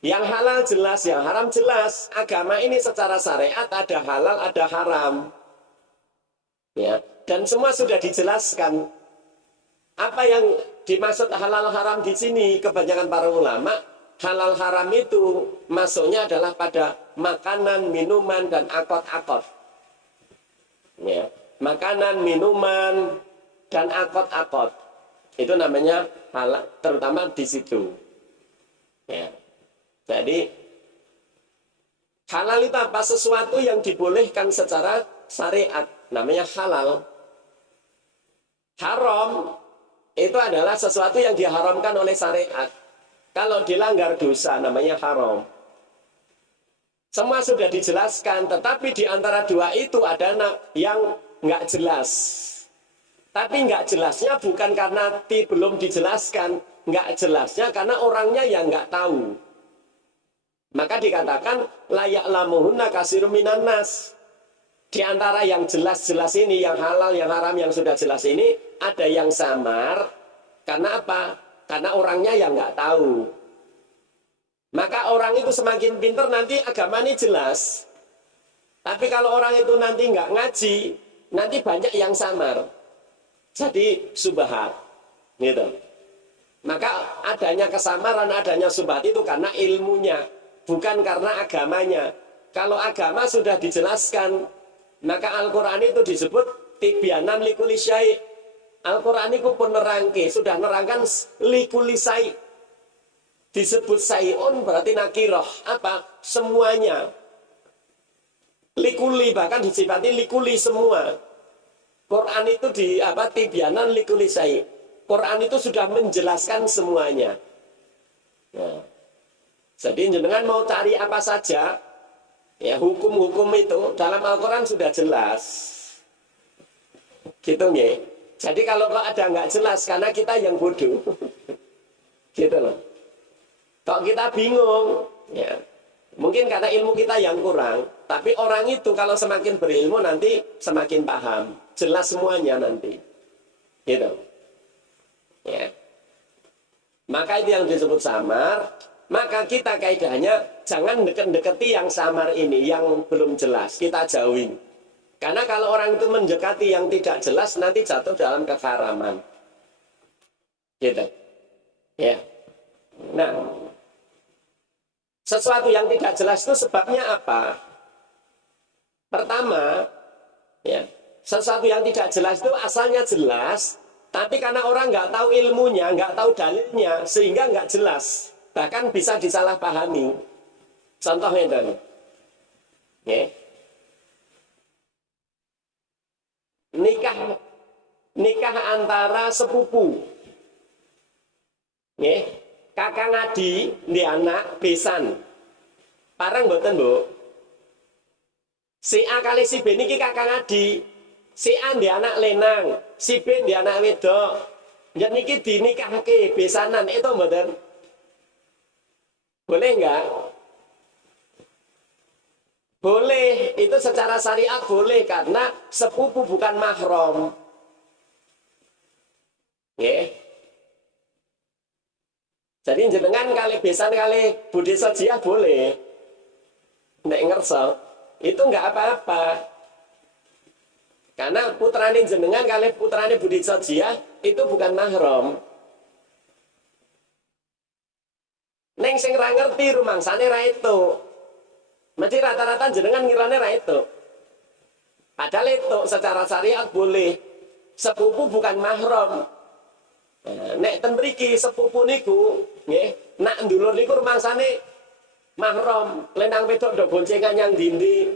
Yang halal jelas, yang haram jelas. Agama ini secara syariat ada halal, ada haram. Ya, dan semua sudah dijelaskan. Apa yang dimaksud halal haram di sini, kebanyakan para ulama, halal haram itu masuknya adalah pada makanan, minuman, dan akot-akot. Ya, makanan, minuman, dan akot-akot. Itu namanya halal, terutama di situ. Ya. Jadi, halal itu apa? Sesuatu yang dibolehkan secara syariat, namanya halal. Haram itu adalah sesuatu yang diharamkan oleh syariat. Kalau dilanggar dosa namanya haram. Semua sudah dijelaskan, tetapi di antara dua itu ada yang nggak jelas. Tapi nggak jelasnya bukan karena belum dijelaskan, nggak jelasnya karena orangnya yang nggak tahu. Maka dikatakan layak lamuhunna kasirum minan nas. Di antara yang jelas-jelas ini, yang halal, yang haram, yang sudah jelas ini, ada yang samar. Karena apa? Karena orangnya yang nggak tahu. Maka orang itu semakin pintar nanti agama ini jelas. Tapi kalau orang itu nanti nggak ngaji, nanti banyak yang samar. Jadi subhat. Gitu. Maka adanya kesamaran, adanya subhat itu karena ilmunya. Bukan karena agamanya. Kalau agama sudah dijelaskan, maka Al-Quran itu disebut tibyanan likuli syai'. Al-Quran itu pun nerangke, sudah nerangkan likuli syai'. Disebut syai'un berarti nakiroh. Apa? Semuanya. Likuli, bahkan disifati likuli semua. Quran itu tibyanan likuli syai'. Quran itu sudah menjelaskan semuanya. Nah, jadi jenengan mau cari apa saja, ya hukum-hukum itu dalam Al-Quran sudah jelas. Gitu nggih. Jadi kalau kok ada nggak jelas karena kita yang bodoh. Gitu loh. Kok kita bingung, ya. Mungkin karena ilmu kita yang kurang, tapi orang itu kalau semakin berilmu nanti semakin paham, jelas semuanya nanti. Gitu. Ya. Maka itu yang disebut samar. Maka kita kaidahnya jangan deket-deketi yang samar ini, yang belum jelas, kita jauhin. Karena kalau orang itu mendekati yang tidak jelas, nanti jatuh dalam keharaman. Gitu. Ya. Nah, sesuatu yang tidak jelas itu sebabnya apa? Pertama, ya, sesuatu yang tidak jelas itu asalnya jelas, tapi karena orang nggak tahu ilmunya, nggak tahu dalilnya, sehingga nggak jelas. Bahkan bisa disalahpahami. Contohnya tadi. Ya. Nikah antara sepupu. Ya. Kakang adi di anak besan. Parang mboten, Bu. Si A kali si B niki kakang adi. Si A di anak lenang, si B di anak wedok. Ya niki dinikahke besanan itu mboten? Boleh enggak? Boleh, itu secara syariat boleh karena sepupu bukan mahram. Nggih. Jadi jenengan kali besan kali Budi Sodiah boleh. Nek ngerso, itu enggak apa-apa. Karena putrane jenengan kali putrane Budi Sodiah itu bukan mahram. Neng sing ra ngerti rumangsane ra itu. Mesti rata-rata jenengan ngirane ra itu. Padahal itu secara syariat boleh. Sepupu bukan mahram. Nek ten mriki sepupu niku, nggih, nak ndulur niku rumangsane mahram. Lenang wedok do boncengan nyang dindi.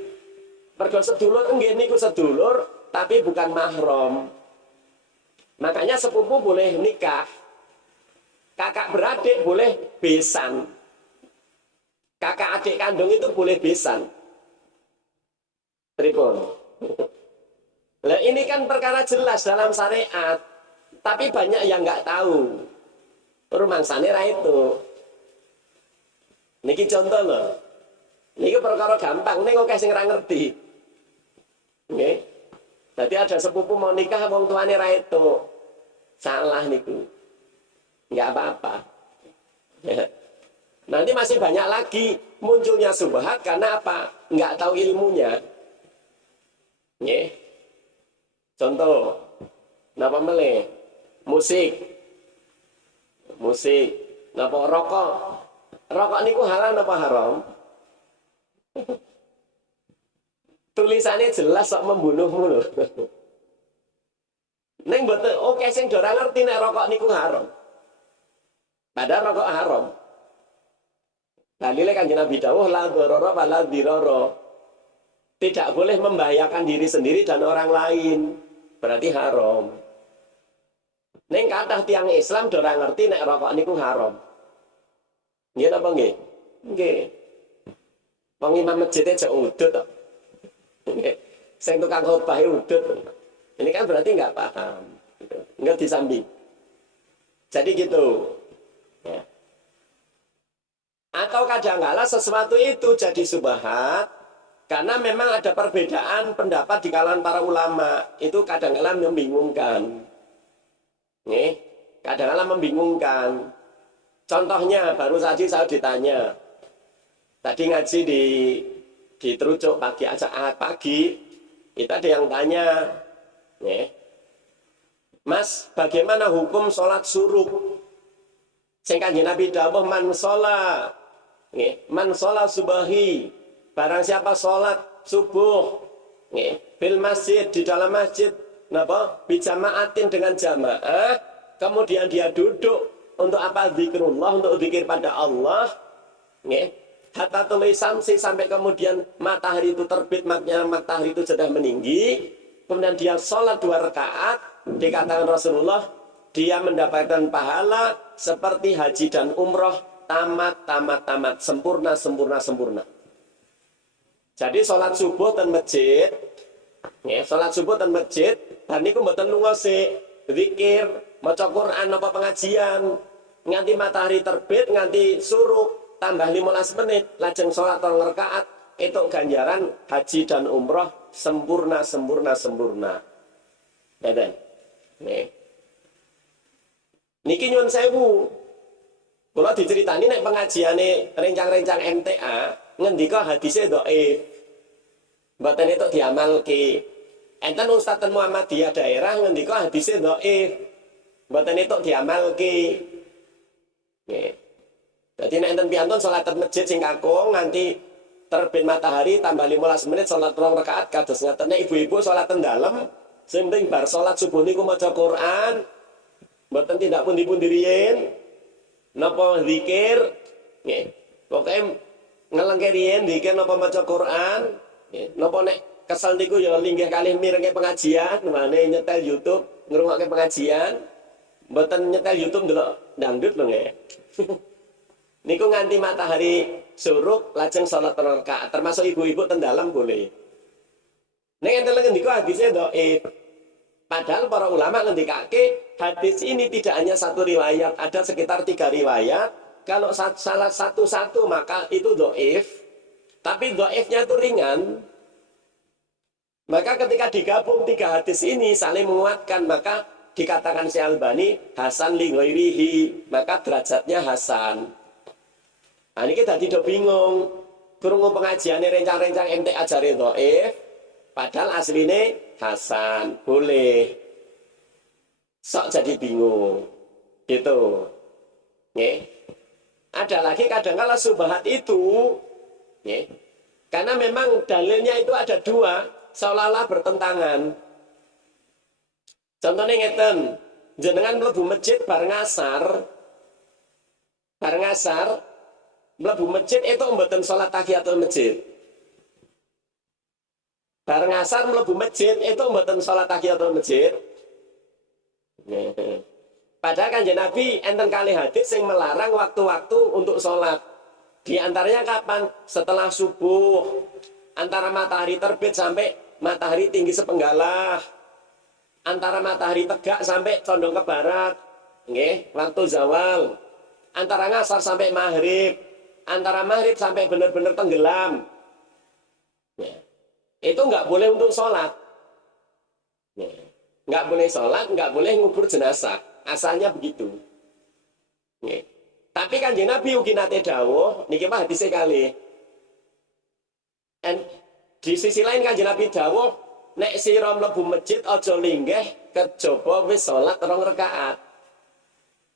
Mergo sedulur nggih niku sedulur tapi bukan mahram. Makanya sepupu boleh nikah. Kakak beradik boleh besan. Kakak adik kandung itu boleh besan. Pripun? Lah ini kan perkara jelas dalam syariat. Tapi banyak yang nggak tahu. Rumangsane ra itu. Niki contoh loh. Niki perkara gampang, ning akeh sing ra ngerti. Nggih. Dadi ada sepupu mau nikah wong tuane ra itu. Salah niku. Nggak apa-apa. Ya. Nanti masih banyak lagi munculnya subhat karena apa? Nggak tahu ilmunya. Ya. Contoh, napa meleh? Musik. Napa rokok? Rokok niku halal napa haram? Tulisannya jelas kok membunuhmu loh. Neng mboten oke sing ora ngerti nek rokok niku haram. Padahal rokok haram. Dalile Kanjeng Nabi dawuh la dharara wa la dirara. Tidak boleh membahayakan diri sendiri dan orang lain. Berarti haram. Ning kathah tiyang Islam ora ngerti nek rokok niku haram. Nggih napa nggih? Nggih. Wong imam masjid aja udut kok. Nggih. Sing tukang khotbah udut. Ini kan berarti nggak paham. Nggak disambi. Jadi gitu. Ya. Atau kadang-kala sesuatu itu jadi subhat karena memang ada perbedaan pendapat di kalangan para ulama. Itu kadang-kala membingungkan. Nih, kadang-kala membingungkan. Contohnya baru saja saya ditanya. Tadi ngaji di Terucuk pagi aja pagi. Itu ada yang tanya, nih, Mas, bagaimana hukum sholat suruk? Sing Kanjeng Nabi dawuh man sholat, man sholat subahi, barang siapa sholat subuh, fil masjid, di dalam masjid, napa? Bijamaatin dengan jamaah, kemudian dia duduk untuk apa? Zikrullah, untuk zikir pada Allah, hatta tulis samsi, sampai kemudian matahari itu terbit, maknanya matahari itu sudah meninggi, kemudian dia sholat 2 rakaat, dikatakan Rasulullah, dia mendapatkan pahala seperti haji dan umroh, tamat, sempurna. Jadi sholat subuh dan masjid, sholat subuh dan masjid, dan ini mboten lunga sik, zikir, maca Quran apa pengajian, nganti matahari terbit, nganti suruk, tambah 15 menit lajeng sholat 2 rakaat itu ganjaran haji dan umroh sempurna. Ngeten. Nih. Niki nyuwun sewu. Kula diceritani nek pengajiane rencang-rencang MTA ngendika hadise dhaif. Mboten itu diamalke. Enten Ustaz Muhammadiyah daerah ngendika hadise dhaif. Mboten itu diamalke. Nggih. Dadi nek enten piantun salat masjid sing kakung nganti terbit matahari tambah 15 menit salat 2 rakaat kados ngaten. Nek ibu-ibu salat ten dalem sing penting bar salat subuh niku maca Quran. Mboten tindak pundi-pundi riyin. Napa zikir, nggih. Pokoke ngelengke riyen zikir napa maca Quran, nggih. Napa nek kesel niku ya linggih kalih mirenge pengajian, mane nyetel YouTube ngrungokke pengajian. Mboten nyetel YouTube ndelok dangdut lho nggih. Niku nganti matahari suruk lajeng salat 2 rakaat, termasuk ibu-ibu ten dalem boleh. Nek enten ngendika hadise dhaif. Padahal para ulama ngendikake hadis ini tidak hanya satu riwayat, ada sekitar 3 riwayat. Kalau salah satu maka itu dhaif. Tapi dhaifnya itu ringan. Maka ketika digabung 3 hadis ini saling menguatkan, maka dikatakan Syekh Albani hasan li ghairihi, maka derajatnya hasan. Nah ini kita tidak bingung. Krungu pengajiane rencang-rencang MTA ajare dhaif, padahal asline hasan, boleh. Sok jadi bingung. Gitu. Nggih. Ada lagi kadang-kala subhat itu, nggih. Karena memang dalilnya itu ada 2, seolah-olah bertentangan. Contohnya ngeten, jenengan mlebu masjid bar ngasar, mlebu masjid itu mboten salat tahiyatul masjid. Bar ngasar mlebu masjid itu mboten salat tahiyatul masjid. Padahal Kanjeng Nabi enten kalih hadis yang melarang waktu-waktu untuk sholat. Di antaranya kapan? Setelah subuh, antara matahari terbit sampai matahari tinggi sepenggalah, antara matahari tegak sampai condong ke barat, nggih, waktu zawal, antara ngasar sampai maghrib, antara maghrib sampai benar-benar tenggelam. Itu nggak boleh untuk sholat. Nggak boleh sholat, nggak boleh ngubur jenazah. Asalnya begitu. Nih. Tapi Kanjeng Nabi ugi nate dawuh, niki mah hadise kalih. Di sisi lain Kanjeng Nabi dawuh, nek sira mlebu masjid aja linggih kejaba wis salat 2 rakaat.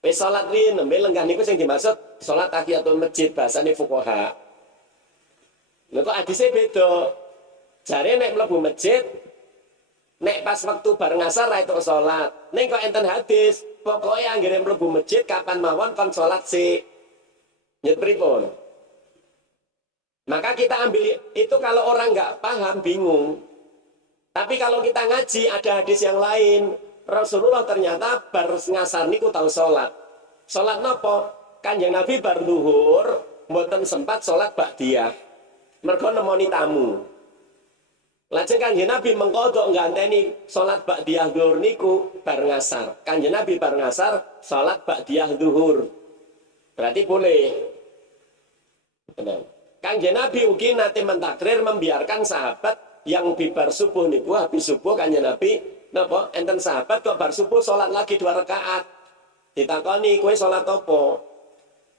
Wis salat riyen nembe lenggah niku sing dimaksud salat tahiyatul masjid bahasane fuqaha. Lha kok hadise beda. Jare nek mlebu masjid nek pas waktu bareng asar ra itu salat. Ning kok enten hadis, pokoke anggere mlebu masjid kapan mawon kon salat sik. Nyet pripun? Maka kita ambil itu kalau orang nggak paham bingung. Tapi kalau kita ngaji ada hadis yang lain. Rasulullah ternyata bar ngasar niku tau salat. Salat napa? Kanjeng Nabi bar zuhur mboten sempat salat ba'diyah. Mergo nemoni tamu. Lajeng Kanjeng Nabi mengkodok ngganteni salat ba'diyah zuhur niku bar ngasar. Kanjeng Nabi bar ngasar salat ba'diyah zuhur. Berarti boleh. Benar. Kanjeng Nabi ugi nate mentakrir membiarkan sahabat yang bibar subuh niku habis subuh Kanjeng Nabi napa enten sahabat kok bar subuh salat lagi 2 rakaat. Ditakoni kowe salat apa?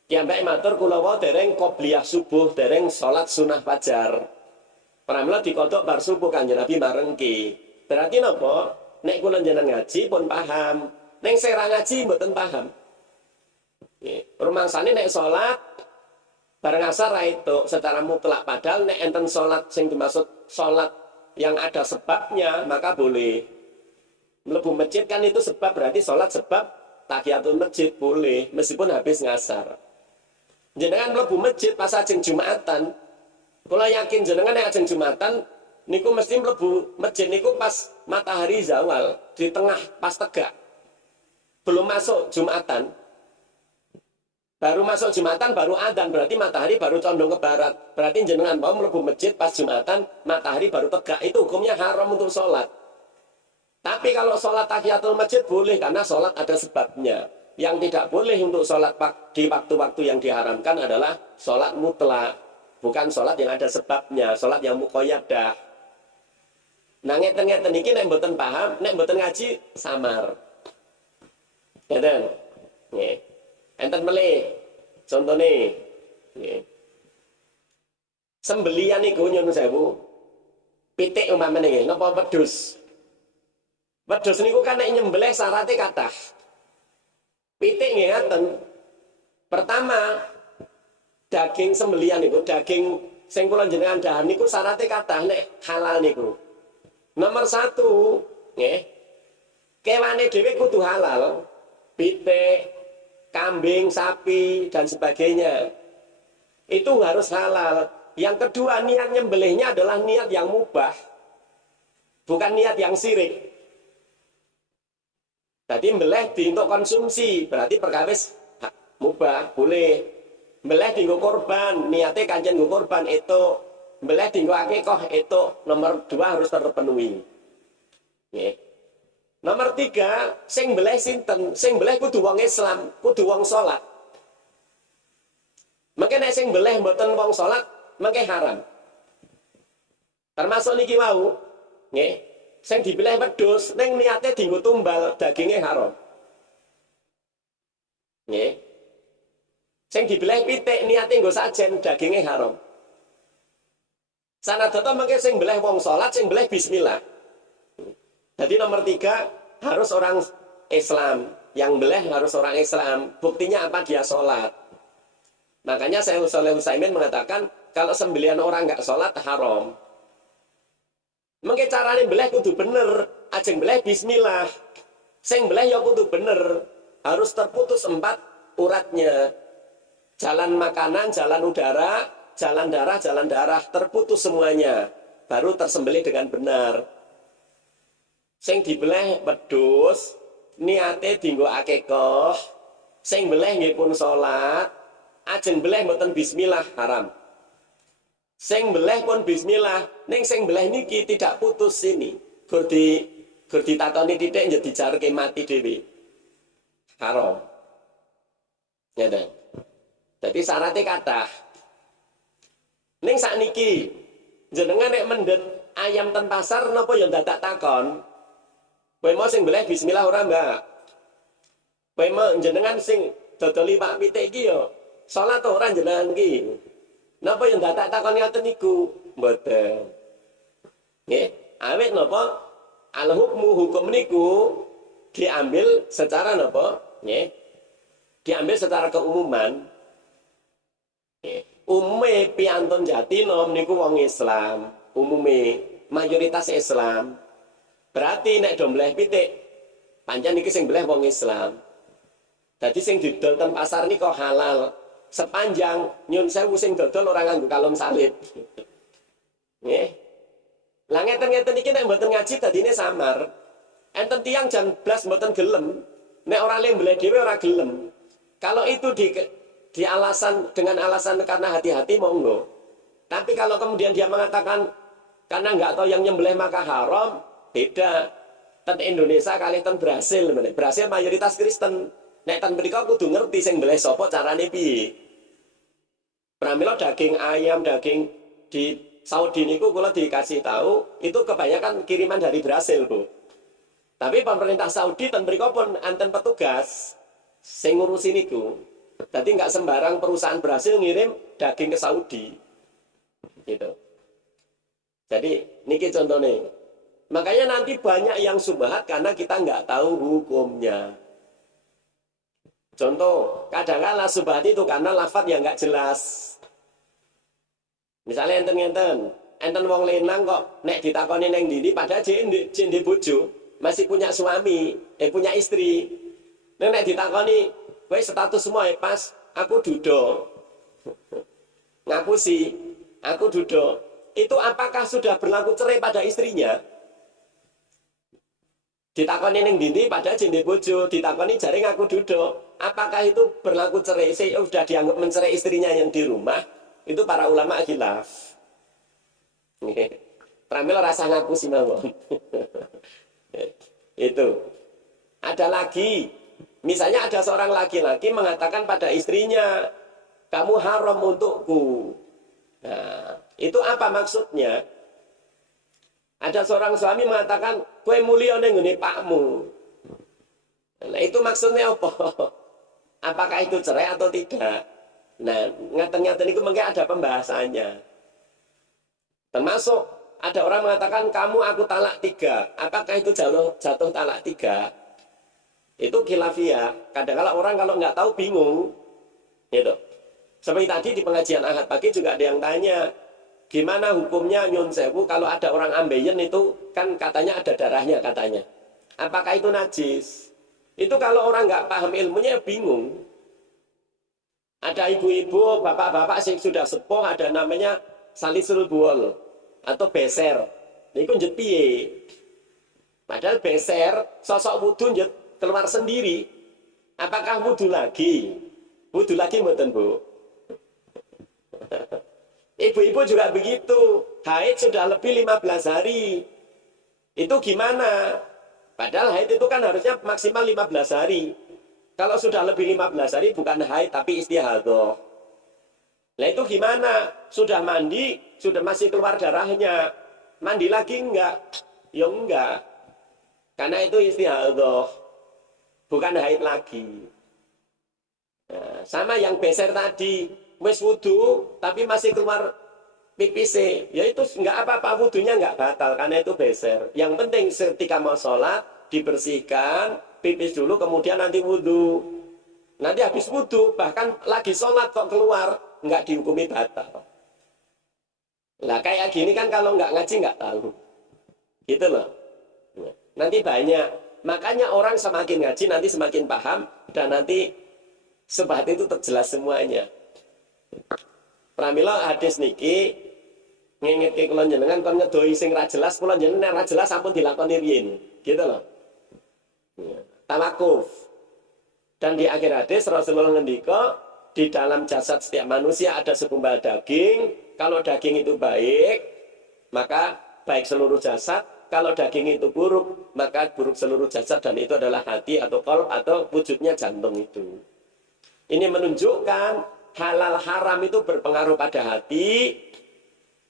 Piyambake matur kula wae dereng qobliyah subuh, dereng salat sunah fajar. Pramila dikodok bar subuh Kanjeng Nabi marengke. Berarti napa? Nek kula jenengan ngaji pun paham. Nek sira ngaji mboten paham. Nggih, rumangsane nek salat bareng asar ra itu secara mutlak, padahal nek enten salat sing dimaksud salat yang ada sebabnya maka boleh. Mlebu masjid kan itu sebab, berarti salat sebab tahiyatul masjid boleh meskipun habis ngasar. Jenengan mlebu masjid pas ajeng Jumatan, kula yakin jenengan nek ajeng Jumatan niku mesti mlebu masjid niku pas matahari zawal, di tengah pas tegak. Belum masuk Jumatan. Baru masuk Jumatan baru adzan, berarti matahari baru condong ke barat. Berarti jenengan mau mlebu masjid pas Jumatan, matahari baru tegak, itu hukumnya haram untuk sholat. Tapi kalau sholat tahiyatul masjid boleh karena sholat ada sebabnya. yang tidak boleh untuk sholat di waktu-waktu yang diharamkan adalah sholat mutlak, bukan sholat yang ada sebabnya, sholat yang muqayyadah. Nah ngeten-ngeten iki nek mboten paham, nek mboten ngaji samar. Ngeten. Nggih. Enten melih. Contone nggih. Sembelian niku nyuwun sewu. Pitik umpamane nggih, napa wedhus. Wedhus niku kan nek nyembelih syaratnya kathah. Pitik nggih ngaten. Pertama, daging sembelian niku, daging sing kula jenengan dahar niku syaratnya kathah nek halal niku. Nomor 1, nggih. Kewane dhewe kudu halal. Pitik, kambing, sapi dan sebagainya. Itu harus halal. Yang kedua, niat nyembelihnya adalah niat yang mubah. Bukan niat yang syirik. Tadi mbeleh untuk konsumsi, berarti perkawis mubah, boleh. Mbeleh dienggo korban, niatnya kanjen nggo korban itu. Mbeleh dienggo akikah itu nomor 2 harus terpenuhi. Nggih. Nomor 3, sing mbeleh sinten? Sing mbeleh kudu wong Islam, kudu wong salat. Mangke nek sing mbeleh mboten wong salat, mangke haram. Termasuk niki wau, nggih. Sing dibeleh wedhus ning niate dienggo tumbal, dagingnya haram. Nggih. Sing dibeleh pitik niate nggo sajen, dagingnya haram. Sanadyan mangke sing mbeleh wong salat, sing mbeleh bismillah. Jadi nomor 3 harus orang Islam. Yang mbeleh harus orang Islam. Buktinya apa? Dia sholat. Makanya Syekh Shalih Utsaimin mengatakan kalau sembelian orang nggak sholat haram. Mengke carane mbeleh kudu bener. Ajeng mbeleh bismillah. Sing mbeleh ya kudu bener. Harus terputus 4 uratnya. Jalan makanan, jalan udara, jalan darah, terputus semuanya. Baru tersembelih dengan benar. Sing dibeleh wedhus, niate dienggo akikah. Sing beleh nggih pun salat, ajeng beleh mboten bismillah haram. Sing beleh pun bismillah, ning sing beleh niki tidak putus ini. Gur ditakoni titik njuk dijarke mati dhewe. Haram. Ngeten. Dadi syaratnya kathah. Ning sakniki jenengan nek mendhet ayam ten pasar napa ya dadak takon. Kowe mau sing beleh bismillah ora, Mbak? Kowe mau jenengan sing dodoli Pak pitik iki ya salat ora jenengan iki? Napa yang dadak takon ngoten niku? Mboten. Nggih, awit napa? Al hukmu hukum niku diambil secara napa? Nggih. Diambil secara keumuman. Nggih. Umume piantun Jatinom niku wong Islam, umume mayoritas Islam. Berarti nek do mbleh pitik, pancen iki sing mbleh wong Islam. Dadi sing didol ten pasar niku halal. Sepanjang nyun sewu sing dodol ora nganggo kalung salib. Nggih. Lah ngeten-ngeten iki nek mboten ngaji dadine samar. Enten tiyang jam 11 mboten gelem, nek ora le mbleh dhewe ora gelem. Kalau itu di alasan dengan alasan karena hati-hati monggo. Tapi kalau kemudian dia mengatakan karena nggak tahu yang nyembelih maka haram, beda. Ten Indonesia kali ten Brasil, Brasil mayoritas Kristen. Nek ten mriko kudu ngerti sing mbelih sapa carane piye. Pramila daging ayam, daging di Saudi niku kula dikasih tahu itu kebanyakan kiriman dari Brasil, Bu. Tapi pemerintah Saudi ten mriko pun enten petugas sing ngurusi niku. Jadi nggak sembarang perusahaan Brasil ngirim daging ke Saudi. Gitu. Jadi niki contohnya. Makanya nanti banyak yang subhat karena kita nggak tahu hukumnya. Contoh, kadang-kala subhat itu karena lafaz yang nggak jelas. Misalnya enten wong lenang kok nek ditakoni neng ndi padahal jende bojo, masih punya suami, punya istri. Nek ditakoni, kowe status semua pas, aku duda. Ngapusi, aku duda. Itu apakah sudah berlaku cerai pada istrinya? Ditakoni ning ndi padahal jende bojo, ditakoni jaring aku duda. Apakah itu berlaku cerai? Sudah dianggap mencerai istrinya yang di rumah? Itu para ulama khilaf. Nggih. Pramila rasa ngapusi mawon. Itu. Ada lagi Misalnya ada seorang laki-laki mengatakan pada istrinya, kamu haram untukku. Nah, itu apa maksudnya? Ada seorang suami mengatakan, kue mulia ning ngene pakmu. Nah, itu maksudnya apa? Apakah itu cerai atau tidak? Nah, ngaten-ngaten itu mungkin ada pembahasannya. Termasuk ada orang mengatakan, kamu aku talak 3. Apakah itu jatuh talak 3? Itu khilafiyah. Kadang-kadang orang kalau nggak tahu bingung. Gitu. Seperti tadi di pengajian Ahad pagi juga ada yang tanya, gimana hukumnya nyun sewu kalau ada orang ambeien itu kan katanya ada darahnya katanya. Apakah itu najis? Itu kalau orang nggak paham ilmunya bingung. Ada ibu-ibu, bapak-bapak yang sudah sepuh, ada namanya salisul buol atau beser. Ini kan jet piye. Padahal beser, sosok wudhu jet keluar sendiri. Apakah wudhu lagi? Wudhu lagi mboten, Bu? Ibu-ibu juga begitu. Haid sudah lebih 15 hari. Itu gimana? Padahal haid itu kan harusnya maksimal 15 hari. Kalau sudah lebih 15 hari bukan haid tapi istihadah. Nah itu gimana? Sudah mandi, sudah masih keluar darahnya. Mandi lagi enggak? Ya enggak. Karena itu istihadah. Bukan haid lagi. Nah, sama yang beser tadi, wis wudu tapi masih keluar pipis, ya itu enggak apa-apa, wudunya enggak batal karena itu beser. Yang penting ketika mau sholat dibersihkan, pipis dulu kemudian nanti wudu. Nanti habis wudu bahkan lagi sholat kok keluar, enggak dihukumi batal. Lah kayak gini kan kalau enggak ngaji enggak tahu. Gitu loh. Nanti banyak. Makanya orang semakin ngaji nanti semakin paham dan nanti subhat itu terjelas semuanya. Pramila hadis niki ngingetke kula jenengan kon ngedoi sing ra jelas, kula jenengan ra jelas sampun dilakoni riyin. Gitu loh. Tawakuf. Dan di akhir hadis Rasulullah ngendika, di dalam jasad setiap manusia ada segumpal daging. Kalau daging itu baik, maka baik seluruh jasad. Kalau daging itu buruk, maka buruk seluruh jasad, dan itu adalah hati atau qalb atau wujudnya jantung itu. Ini menunjukkan halal haram itu berpengaruh pada hati,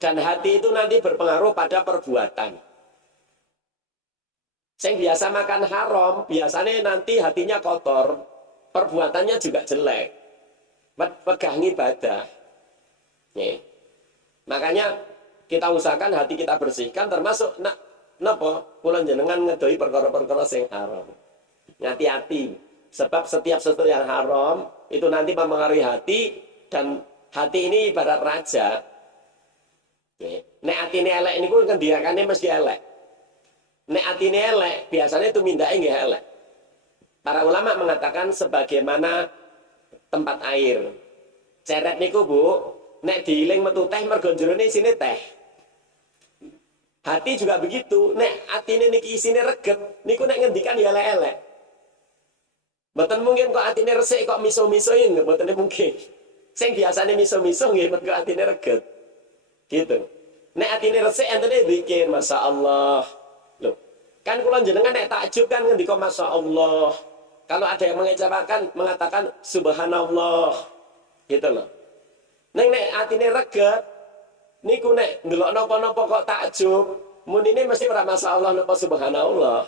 dan hati itu nanti berpengaruh pada perbuatan. Yang biasa makan haram, biasanya nanti hatinya kotor, perbuatannya juga jelek, pegang ibadah. Nih. Makanya kita usahakan hati kita bersihkan, termasuk napa kula jenengan ngedoi perkara-perkara sing haram. Hati-hati, sebab setiap sesuatu yang haram itu nanti mempengaruhi hati, dan hati ini ibarat raja. Nek atine elek niku ngendikane mesti elek. Nek atine elek, biasanya itu mindake nggih elek. Para ulama mengatakan sebagaimana tempat air. Ceret niku, Bu, nek diiling metu teh mergo jerone isine teh. Hati juga begitu, nek atine niki isine reget, niku nek ngendikan ya elek-elek. Mboten mungkin kok atine resik kok miso-miso ya, mboten mungkin. Sing biasane miso-miso nggih mergo atine reget. Gitu. Nek atine resik entene zikir masyaallah. Loh, kan kula jenengan nek takjub kan ngendika masyaallah. Kalau ada yang mengatakan subhanallah. Gitu loh. Nek atine reget, niku nek ndelok napa-napa kok takjub, mun ini mesti ora masyaallah napa subhanallah.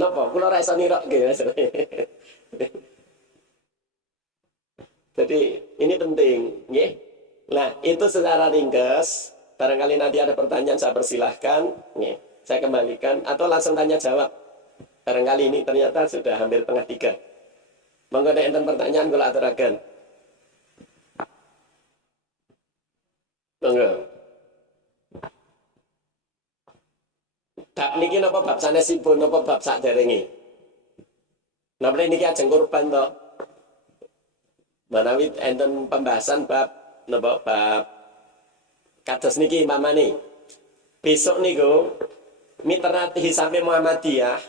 Napa kula ra iso nirokke. Jadi ini penting, nggih. Nah, itu secara ringkas, barangkali nanti ada pertanyaan saya persilahkan, nggih. Saya kembalikan atau langsung tanya jawab. Barangkali ini ternyata sudah hampir 2:30. Monggo nek enten pertanyaan kula aturaken. Monggo. Bab niki napa bab sanesipun napa bab saderenge? Napa niki ajeng kurban to? Manawi enten pembahasan bab napa bab kados niki mamane. Besok niku miterat hisabe Muhammadiyah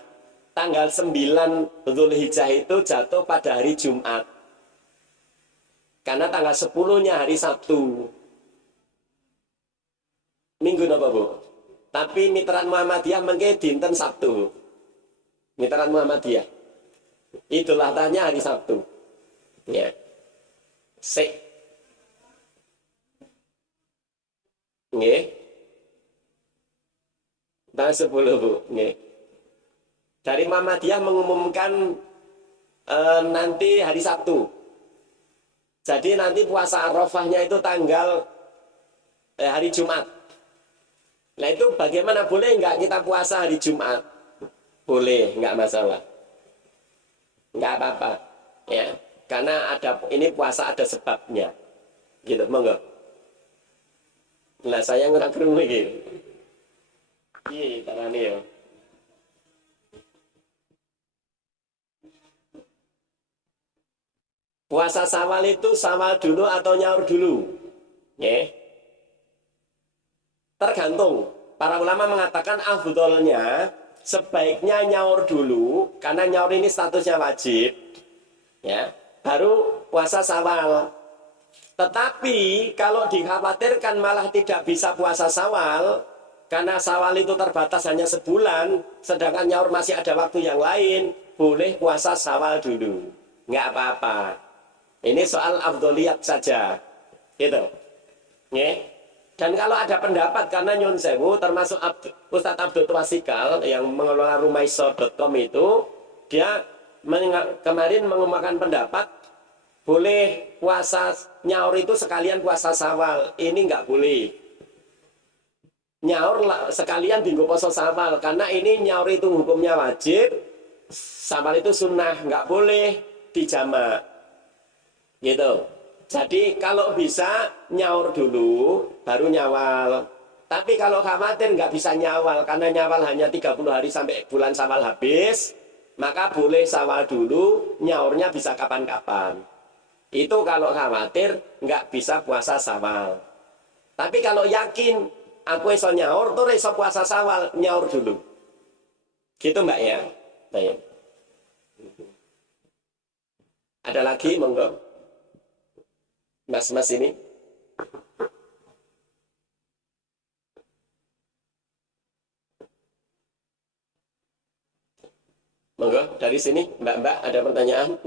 tanggal 9 Dzulhijjah itu jatuh pada hari Jumat. Karena tanggal 10-nya hari Sabtu. Minggu napa, Bu? Tapi miterat Muhammadiyah mengke dinten Sabtu. Miterat Muhammadiyah. Idul Adhanya hari Sabtu. Ya. Sik. Nggih. Tanggal 10, Bu. Nggih. Dari Muhammadiyah mengumumkan nanti hari Sabtu. Jadi nanti puasa Arafahnya itu tanggal hari Jumat. Nah itu bagaimana, boleh nggak kita puasa hari Jumat? Boleh, nggak masalah. Nggak apa-apa. Ya, karena ini puasa ada sebabnya. Gitu, monggo. Nah saya ngurang kerungu iki. Iya, tarane ya. Puasa Syawal itu Syawal dulu atau nyaur dulu? Ya. Tergantung. Para ulama mengatakan afdolnya sebaiknya nyaur dulu karena nyaur ini statusnya wajib. Ya, baru puasa Syawal. Tetapi kalau dikhawatirkan malah tidak bisa puasa Syawal karena Syawal itu terbatas hanya sebulan, sedangkan nyaur masih ada waktu yang lain, boleh puasa Syawal dulu. Nggak apa-apa. Ini soal afdoliyat saja, gitu. Nge? Dan kalau ada pendapat, karena Nyun Sewu termasuk Ustadz Abdul Twasikal yang mengelola rumaiso.com itu, dia kemarin mengumumkan pendapat boleh puasa nyaur itu sekalian puasa Syawal. Ini nggak boleh. Nyaur sekalian dinggo poso Syawal, karena ini nyaur itu hukumnya wajib, Syawal itu sunnah, nggak boleh dijamak. Gitu. Jadi kalau bisa nyaur dulu baru nyawal. Tapi kalau khawatir nggak bisa nyawal karena nyawal hanya 30 hari sampai bulan Syawal habis, maka boleh Syawal dulu, nyaurnya bisa kapan-kapan. Itu kalau khawatir nggak bisa puasa Syawal. Tapi kalau yakin aku iso nyaur tuh iso puasa Syawal, nyaur dulu. Gitu Mbak ya. Baik. Ada lagi monggo. Mas-mas ini. Monggo, dari sini, Mbak-mbak, ada pertanyaan?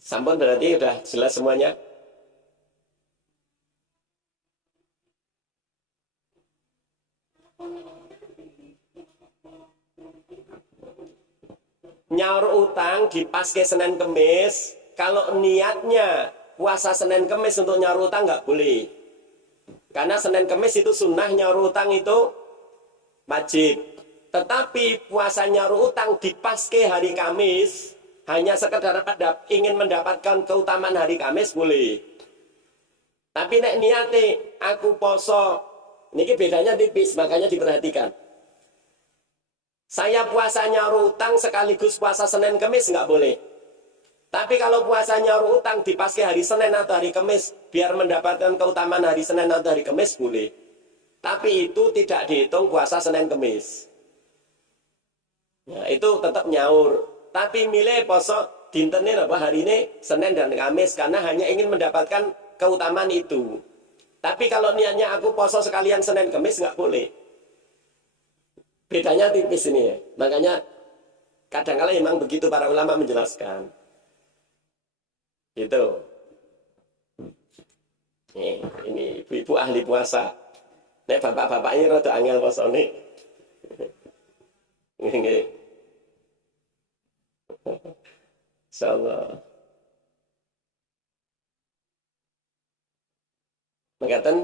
Sampun berarti udah jelas semuanya? Nyaur utang di paske Senin Kemis, kalau niatnya puasa Senin Kemis untuk nyaur utang nggak boleh. Karena Senin Kemis itu sunnah, nyaur utang itu wajib. Tetapi puasa nyaur utang di paske hari Kamis, hanya sekedar ingin mendapatkan keutamaan hari Kamis boleh. Tapi nek niate aku poso, ini bedanya tipis, makanya diperhatikan. Saya puasa nyaur utang sekaligus puasa Senin Kemis nggak boleh. Tapi kalau puasa nyaur utang di paske hari Senin atau hari Kamis, biar mendapatkan keutamaan hari Senin atau hari Kamis boleh. Tapi itu tidak dihitung puasa Senin Kemis. Ya, itu tetap nyaur. Tapi milih poso dintenin apa hari ini Senin dan Kamis karena hanya ingin mendapatkan keutamaan itu. Tapi kalau niatnya aku poso sekalian Senin Kamis nggak boleh. Bedanya tipis ini ya. Makanya kadang-kadang memang begitu para ulama menjelaskan. Gitu. Ini ibu-ibu ahli puasa. Nek bapak-bapak ini rada angel posone. Nggih. Insyaallah. Mengatakan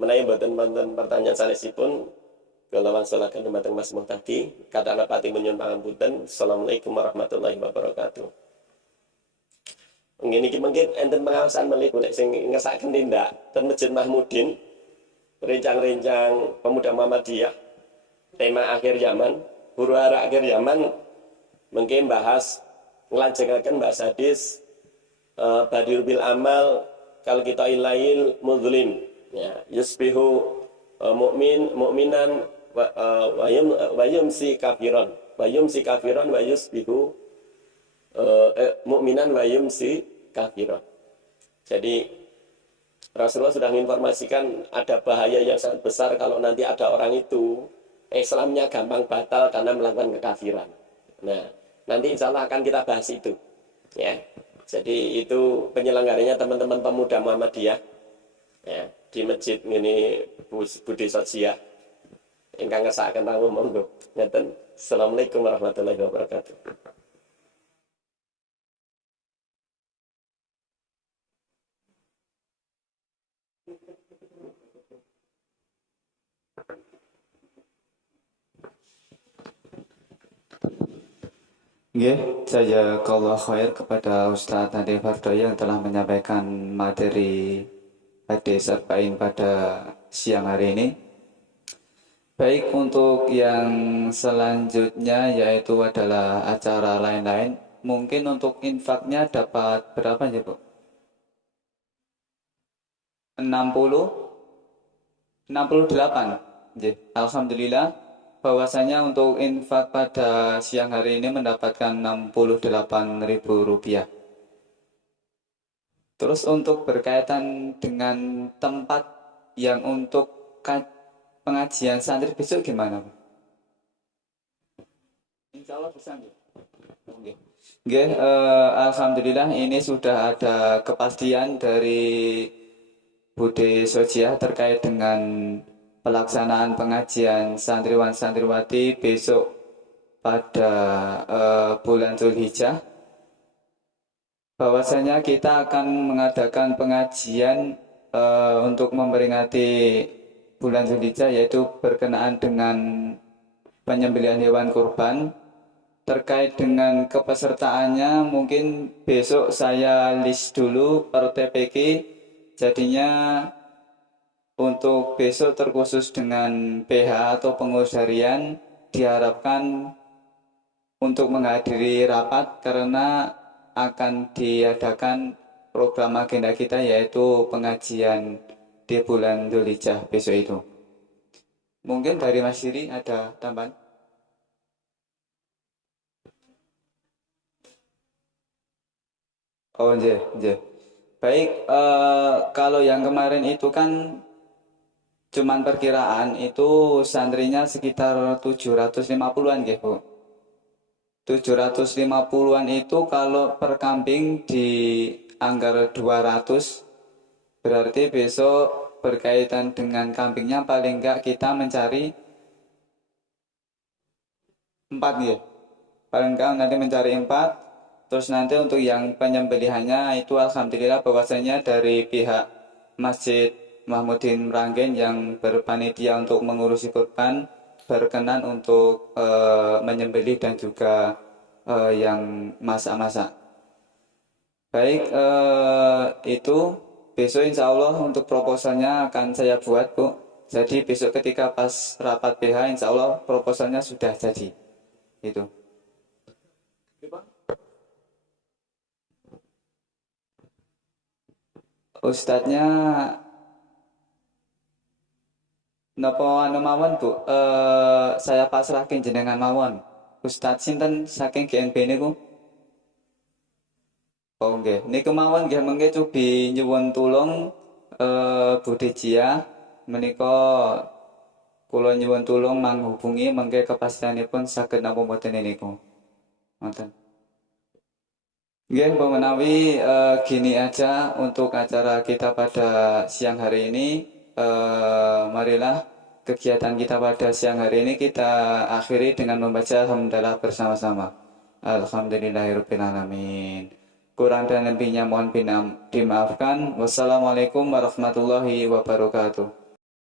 menawi mboten wonten pertanyaan sanesipun kula wangsulaken dumateng Mas Muhtadi, kata pati menyuwun pangapunten. Assalamualaikum warahmatullahi wabarakatuh. Ngene iki mungkin enten pengawasan melih golek sing ngesaken tindak ten Masjid Mahmudin, rencang-rencang pemuda Muhammadiyah, tema akhir zaman, huru-hara akhir zaman, mungkin bahas nglanjengaken bahas hadis Badir bil amal kal kita ilail muzlim, ya yusbihu mu'minan wa yumsi kafiran wa yusbihu mu'minan wa yumsi kafiran. Jadi Rasulullah sudah menginformasikan ada bahaya yang sangat besar kalau nanti ada orang itu Islamnya gampang batal karena melakukan kekafiran. Nah, Nanti insya Allah akan kita bahas itu. Ya, jadi itu penyelenggaranya teman-teman pemuda Muhammadiyah. Ya, di masjid ini Budi Sosial. Ingkang ngesakaken rawuh monggo. Ngeten. Assalamualaikum warahmatullahi wabarakatuh. Nggih, jazakallah khair kepada Ustadz Hadi Fardoyo yang telah menyampaikan materi hadis arba'in pada siang hari ini. Baik, untuk yang selanjutnya yaitu adalah acara lain-lain. Mungkin untuk infaknya dapat berapa ya, Bu? 60? 68. Nggih, alhamdulillah bahwasanya untuk infak pada siang hari ini mendapatkan Rp68.000. Terus untuk berkaitan dengan tempat yang untuk pengajian santri besok gimana, Bu? Insya Allah bisa, nggih. Nggih. Nggih, alhamdulillah ini sudah ada kepastian dari Bude Sosial terkait dengan pelaksanaan pengajian santriwan santriwati besok pada bulan Zulhijjah, bahwasanya kita akan mengadakan pengajian untuk memperingati bulan Zulhijjah, yaitu berkenaan dengan penyembelihan hewan kurban. Terkait dengan kepesertaannya mungkin besok saya list dulu per TPK, jadinya untuk besok terkhusus dengan PH atau pengurus harian diharapkan untuk menghadiri rapat karena akan diadakan program agenda kita yaitu pengajian di bulan Dzulhijjah besok itu. Mungkin dari Mas Siri ada tambahan? Oh, iya. Baik, kalau yang kemarin itu kan cuman perkiraan itu santrinya sekitar 750-an nggih, Bu. 750-an itu kalau per kambing di anggar 200, berarti besok berkaitan dengan kambingnya paling enggak kita mencari 4 nggih. Paling enggak nanti mencari 4. Terus nanti untuk yang penyembelihannya itu alhamdulillah bahwasanya dari pihak Masjid Mahmudin Meranggen yang berpanitia untuk mengurusi kurban berkenan untuk menyembelih dan juga yang masak-masak. Baik, itu besok insya Allah untuk proposalnya akan saya buat, Bu. Jadi besok ketika pas rapat PH insya Allah proposalnya sudah jadi. Itu. Ustadznya napa anu mawon, Bu? Saya pasrahkan jenengan mawon. Ustadz sinten saking GNB niku? Oh nggih, niku mawon nggih mengke cobi nyuwun tulung Budi Jia menika kula nyuwun tulung manghubungi mengke kepastianipun saged napa mboten niku. Ngoten. Nggih, Mbak Menawi, gini aja untuk acara kita pada siang hari ini. Marilah kegiatan kita pada siang hari ini kita akhiri dengan membaca alhamdulillah bersama-sama. Alhamdulillahirrahmanirrahim. Kurang dan lebihnya mohon dimaafkan. Wassalamualaikum warahmatullahi wabarakatuh.